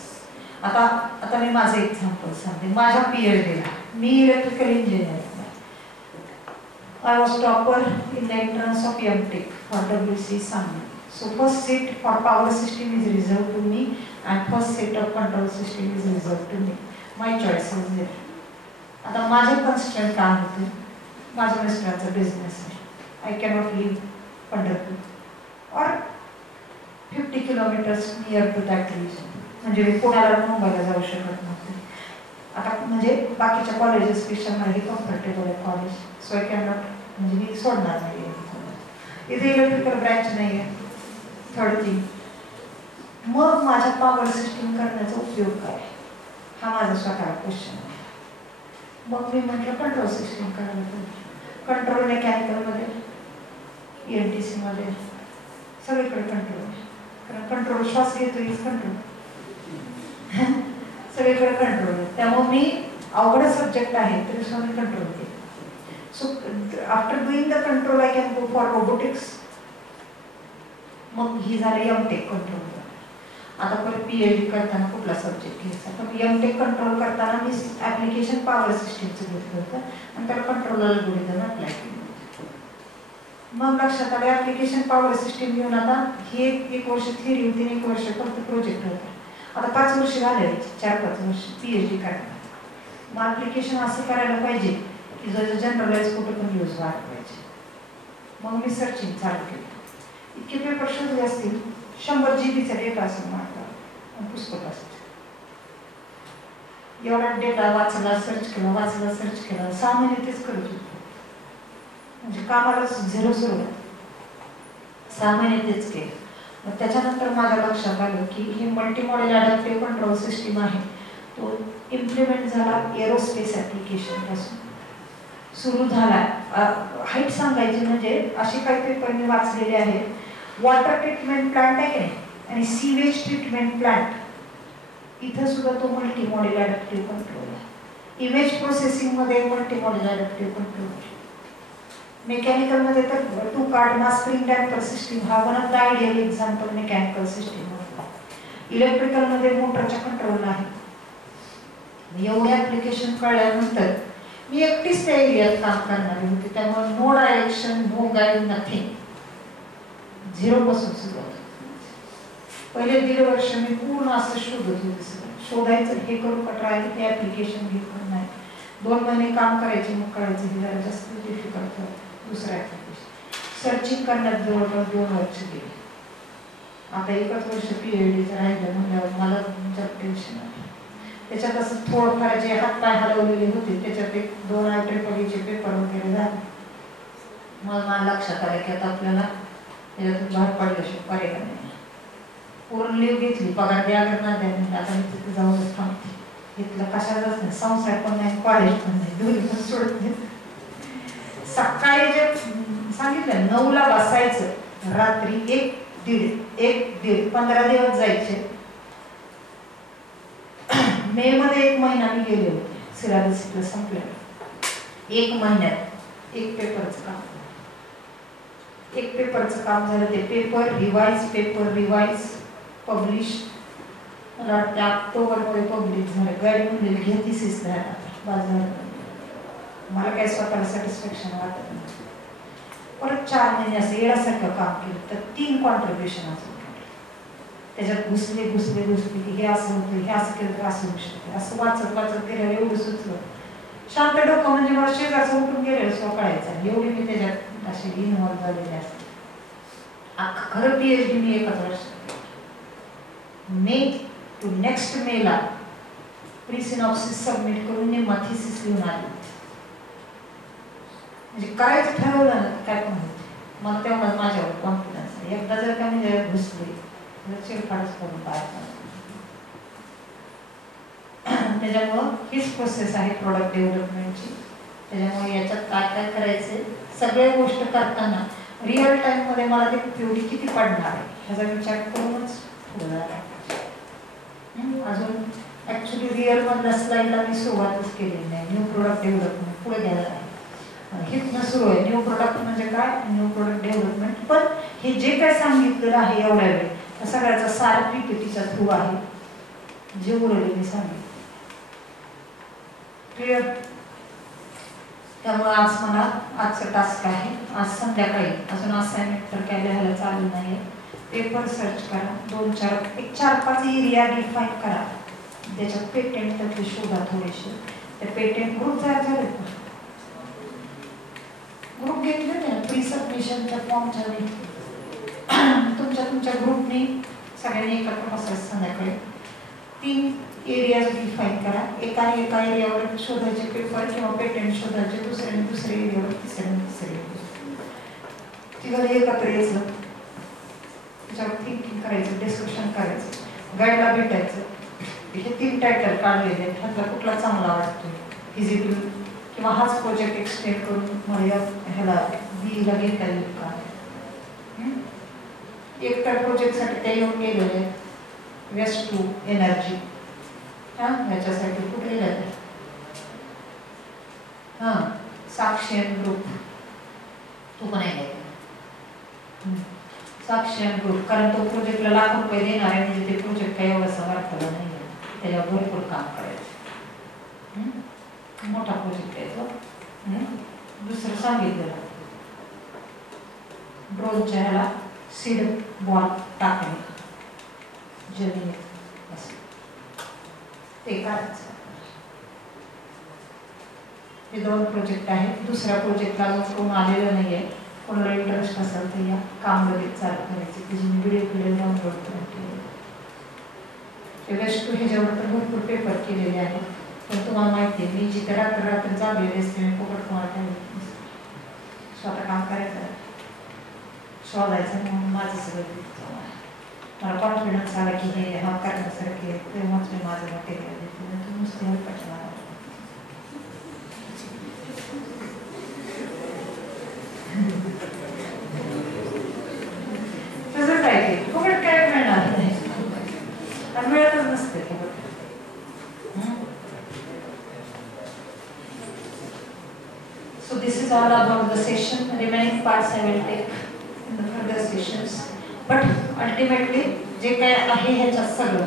आता मी माझं एक्झाम्पल सांगते. माझ्या PhDला मी electrical engineer. I was topper in the entrance of M.Tech for WC Sangli. So first seat for power system is reserved to me and first set of control system is reserved to me. My choice was there. आता माझे constraint काय होते? माझ्या मिस्टरांचा business आहे. I cannot leave Pandharpur or 50 kilometers near to that region. म्हणजे मी पुण्याला मुंबईला जाऊ शकत नव्हते. आता म्हणजे बाकीच्या कॉलेजेस पेक्षा मला हे कम्फर्टेबल आहे college. So I can not म्हणजे मी सोडणार नाही. इथे इलेक्ट्रिकल ब्रँच नाही आहे. थर्ड थिंग, मग माझ्या पॉवर सिस्टीम करण्याचा उपयोग काय हा माझा स्वतःला क्वेश्चन आहे. मग मी म्हटलं कंट्रोल सिस्टीम करायला पाहिजे. कंट्रोल मेकॅनिकलमध्ये EMTC मध्ये सगळीकडे कंट्रोल आहे. कारण कंट्रोल श्वास घेतो इज कंट्रोल. सगळीकडे कंट्रोल आहे. त्यामुळे मी अवघड सब्जेक्ट आहे तरी सुद्धा मी कंट्रोल केले. So after doing the control I can go for robotics. मग ही झाली M.Tech कंट्रोल. आता परत PhD करताना कुठला सब्जेक्ट घ्यायचा? तर M.Tech कंट्रोल करताना मी ॲप्लिकेशन पॉवर सिस्टीमचं घेतलं होतं आणि त्याला कंट्रोल अल्गोरिदम अप्लाय केलं. मग लक्षात आलं ॲप्लिकेशन पॉवर सिस्टीम घेऊन आता ही एक वर्ष थिअरी होती, 1 वर्ष फक्त प्रोजेक्ट होता. आता 5 वर्ष झाले, 4-5 वर्ष PhD करायला. मग ॲप्लिकेशन असं करायला पाहिजे की जर जनरलाइज कुठं पण यूज व्हायला पाहिजे. मग मी सर्चिंग चालू केलं. इतके पेपर शोधले असतील, 100 GB डेटा असं मागतात पुस्तक असतं. एवढा डेटा वाचला, सर्च केला 6 महिने तेच करत होतो. म्हणजे कामाला 0 सुरू आहे. 6 महिने तेच केलं. मग त्याच्यानंतर माझ्या लक्षात आलं की हे multi model adaptive control system आहे तो इम्प्लिमेंट झाला एरोस्पेस ॲप्लिकेशन पासून सुरू झाला. हाईट सांगायची म्हणजे असे काही पेपर मी वाचलेले आहेत. वॉटर ट्रीटमेंट प्लांट आहे की नाही आणि सीवेज ट्रीटमेंट प्लांट, इथं सुद्धा तो मल्टी मॉडेल अडॅप्टिव्ह कंट्रोल आहे. इमेज प्रोसेसिंगमध्ये मल्टी मॉडेल अडॅप्टिव्ह कंट्रोल आहे. मेकॅनिकलमध्ये तर 2 card mass spring damper system हा one of the ideal example mechanical system. इलेक्ट्रिकलमध्ये मोटरच्या कंट्रोल आहे. एवढे ॲप्लिकेशन कळल्यानंतर मी एकटीच त्या एरियात काम करणारी होती. त्यामुळे no direction, no guide, nothing, 0 पासून सुरुवात. पहिले 1.5 वर्ष मी पूर्ण असं शोधत होते. शोधायचं, हे करू का ट्राय, ते ॲप्लिकेशन घेऊन नाही. 2 महिने काम करायचे, मग कळायचं हे जरा जास्त डिफिकल्ट होतं. दुसरं ॲप्लिकेशन सर्चिंग करण्यात जवळपास 2 वर्ष गेले. आता 1च वर्ष PhDचं राहिलं म्हणल्यावर मला जरा टेन्शन आलं. त्याच्यात असं थोडंफार जे हातपाय हलवलेले होते त्याच्यात 1-2 IEEE पेपर वगैरे झाले. मग मला लक्षात आलं की आता आपल्याला त्याच्यातून बाहेर पडल्याशिवाय पर्याय नाही. पूर्ण लीव घेतली, पगार द्या करणार द्या. आता मी तिथे जाऊनच थांबते. इथलं कशालाच नाही, संसार पण नाही, कॉलेज पण नाही, दोन्ही पण सोडत नाही. सकाळी जे सांगितलं 9ला बसायचं, रात्री 1-1:30 15 दिवस जायचे. मे मध्ये 1 महिना मी गेले होते. सिलेबस संपल्यावर 1 महिन्यात 1 पेपरचं काम. 1 पेपरचं काम झालं. ते पेपर रिवाइज पब्लिश. मला वाटतं ऑक्टोबरमध्ये पब्लिश झालं. गाडी म्हणलेली घे थिसीस झाला बाजारात. मला काही स्वतःला सॅटिस्फॅक्शन वाटत नाही. परत 4 महिने असं येण्यासारखं काम केलं तर 3 कॉन्ट्रीब्युशन असं त्याच्यात घुसले की हे असं होतं, हे असं केलं तर असं होऊ शकतं. असं वाचत गेल्यावर एवढं सुचलं. शांत डोकं म्हणजे मला शेजारचं उठून गेलेलं सो कळायचं. एवढी मी त्याच्यात असे इन्व्हॉल्व झालेले असते. खरं PhD मी 1च वर्ष मे टू नेक्स्ट मेला प्री-सिनॉप्सिस सबमिट करून मी थिसीस लिहून आली. म्हणजे करायचं ठरवलं ना काय पण होते. मला तेवढाच माझ्यावर कॉन्फिडन्स आहे. एकदा जर का मी घुसले चिरफाडच करून पाहत. त्याच्यामुळं हीच प्रोसेस आहे प्रोडक्ट डेव्हलपमेंटची. त्याच्यामुळे याच्यात काय काय करायचे सगळ्या गोष्ट करताना रिअल टाईममध्ये मला ते उपयोगी किती पडणार आहे ह्याचा विचार करूनच पुढे जायला. अजून ॲक्च्युली रिअलमधल्या स्लाईडला मी सुरुवातच केलेली नाही. न्यू प्रोडक्ट डेव्हलपमेंट पुढे घ्यायला आहे. हितनं सुरू आहे. न्यू प्रोडक्ट म्हणजे काय, न्यू प्रोडक्ट डेव्हलपमेंट. पण हे जे काय सांगितलेलं आहे एवढ्या वेळ सगळ्याचा सार PPTच्या थ्रू आहे. जे उरले मी सांगेन. क्लिअर? त्यामुळे आज मला आजचं टास्क आहे, आज संध्याकाळी अजून असाइनमेंट तर काय लिहायला चालू नाही आहे. पेपर सर्च करा, 4-5 एरिया डिफाईन करा, त्याच्यात पेटेंट त्यातले शोधा थोडेसे. ते पेटेंट ग्रुप तयार झाले का? ग्रुप घेतले ना प्री सबमिशनच्या फॉर्मच्या वेळी तुमच्या ग्रुपने सगळ्यांनी एकत्र बसायचं संध्याकाळी. 3 एरियाज डिफाईन करा, एका एरियावर शोधायचे पेपर किंवा पेटेंट शोधायचे, दुसऱ्या एरियावर तिसरे एरियावर तिघांनी एकत्र यायचं, त्याच्यावर थिंकिंग करायचं, डिस्कशन करायचं, गाईडला भेटायचं. हे 3 टायटल काढलेले आहेत, ह्यातला कुठला चांगला वाटतो, फिजिबल किंवा हाच प्रोजेक्ट एक्सटेंड करून मला ह्याला बीला घेता येईल का. एक तर प्रोजेक्टसाठी ते येऊन गेलेले आहेत, वेस्ट टू एनर्जी. ह्याच्यासाठी कुठे जाते साक्षी ग्रुप, तू पण आहे साक्षी ग्रुप, कारण तो प्रोजेक्टला लाख रुपये देणार आहे, म्हणजे ते प्रोजेक्ट काही एवढासा वाटला नाही आहे, त्याच्यावर भरपूर काम करायचं, मोठा प्रोजेक्ट आहे तो. दुसरं सांगितलं ड्रोनच्या ह्याला सीड बॉल टाकणे जमिनीत असं ते करायचं. हे 2 प्रोजेक्ट आहेत. दुसऱ्या प्रोजेक्टला अजून कोण आलेलं नाही आहे, कोणाला इंटरेस्ट असेल तर या काम लगेच चालू करायचे. त्याची मी व्हिडिओ डाउनलोड करून ठेवले. ते वेस्ट टू ह्याच्यावर तर भरपूर पेपर केलेले आहेत, पण तुम्हाला माहिती आहे मी जिथे रात्र जागलेले असते मी फुकट कोणाला स्वतः काम करायचं, शोधायचं, म्हणून माझं सगळं मला कॉन्फिडन्स आला की हे हा करण्यासारखे, तेव्हाच मी माझं मटेरियल देते. तू नुसते हलपाट मला तसं काय ते फुकट काय मिळणार नाही आणि मिळतच नसते फुकट. So this is all about the session. Remaining parts I will take in the further sessions. But ultimately जे काय आहे ह्याच्यात सगळं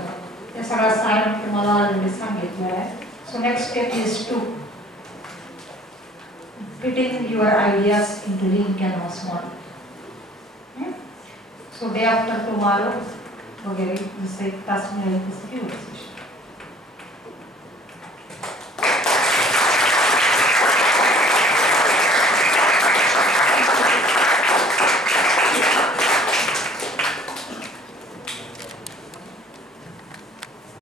ते सगळं सारण तुम्हाला ऑलरेडी सांगितलं आहे. So next step is to fitting your ideas into lean canvas model. So day after tomorrow वगैरे जसं 1 तास मिळेल तसं घेऊ.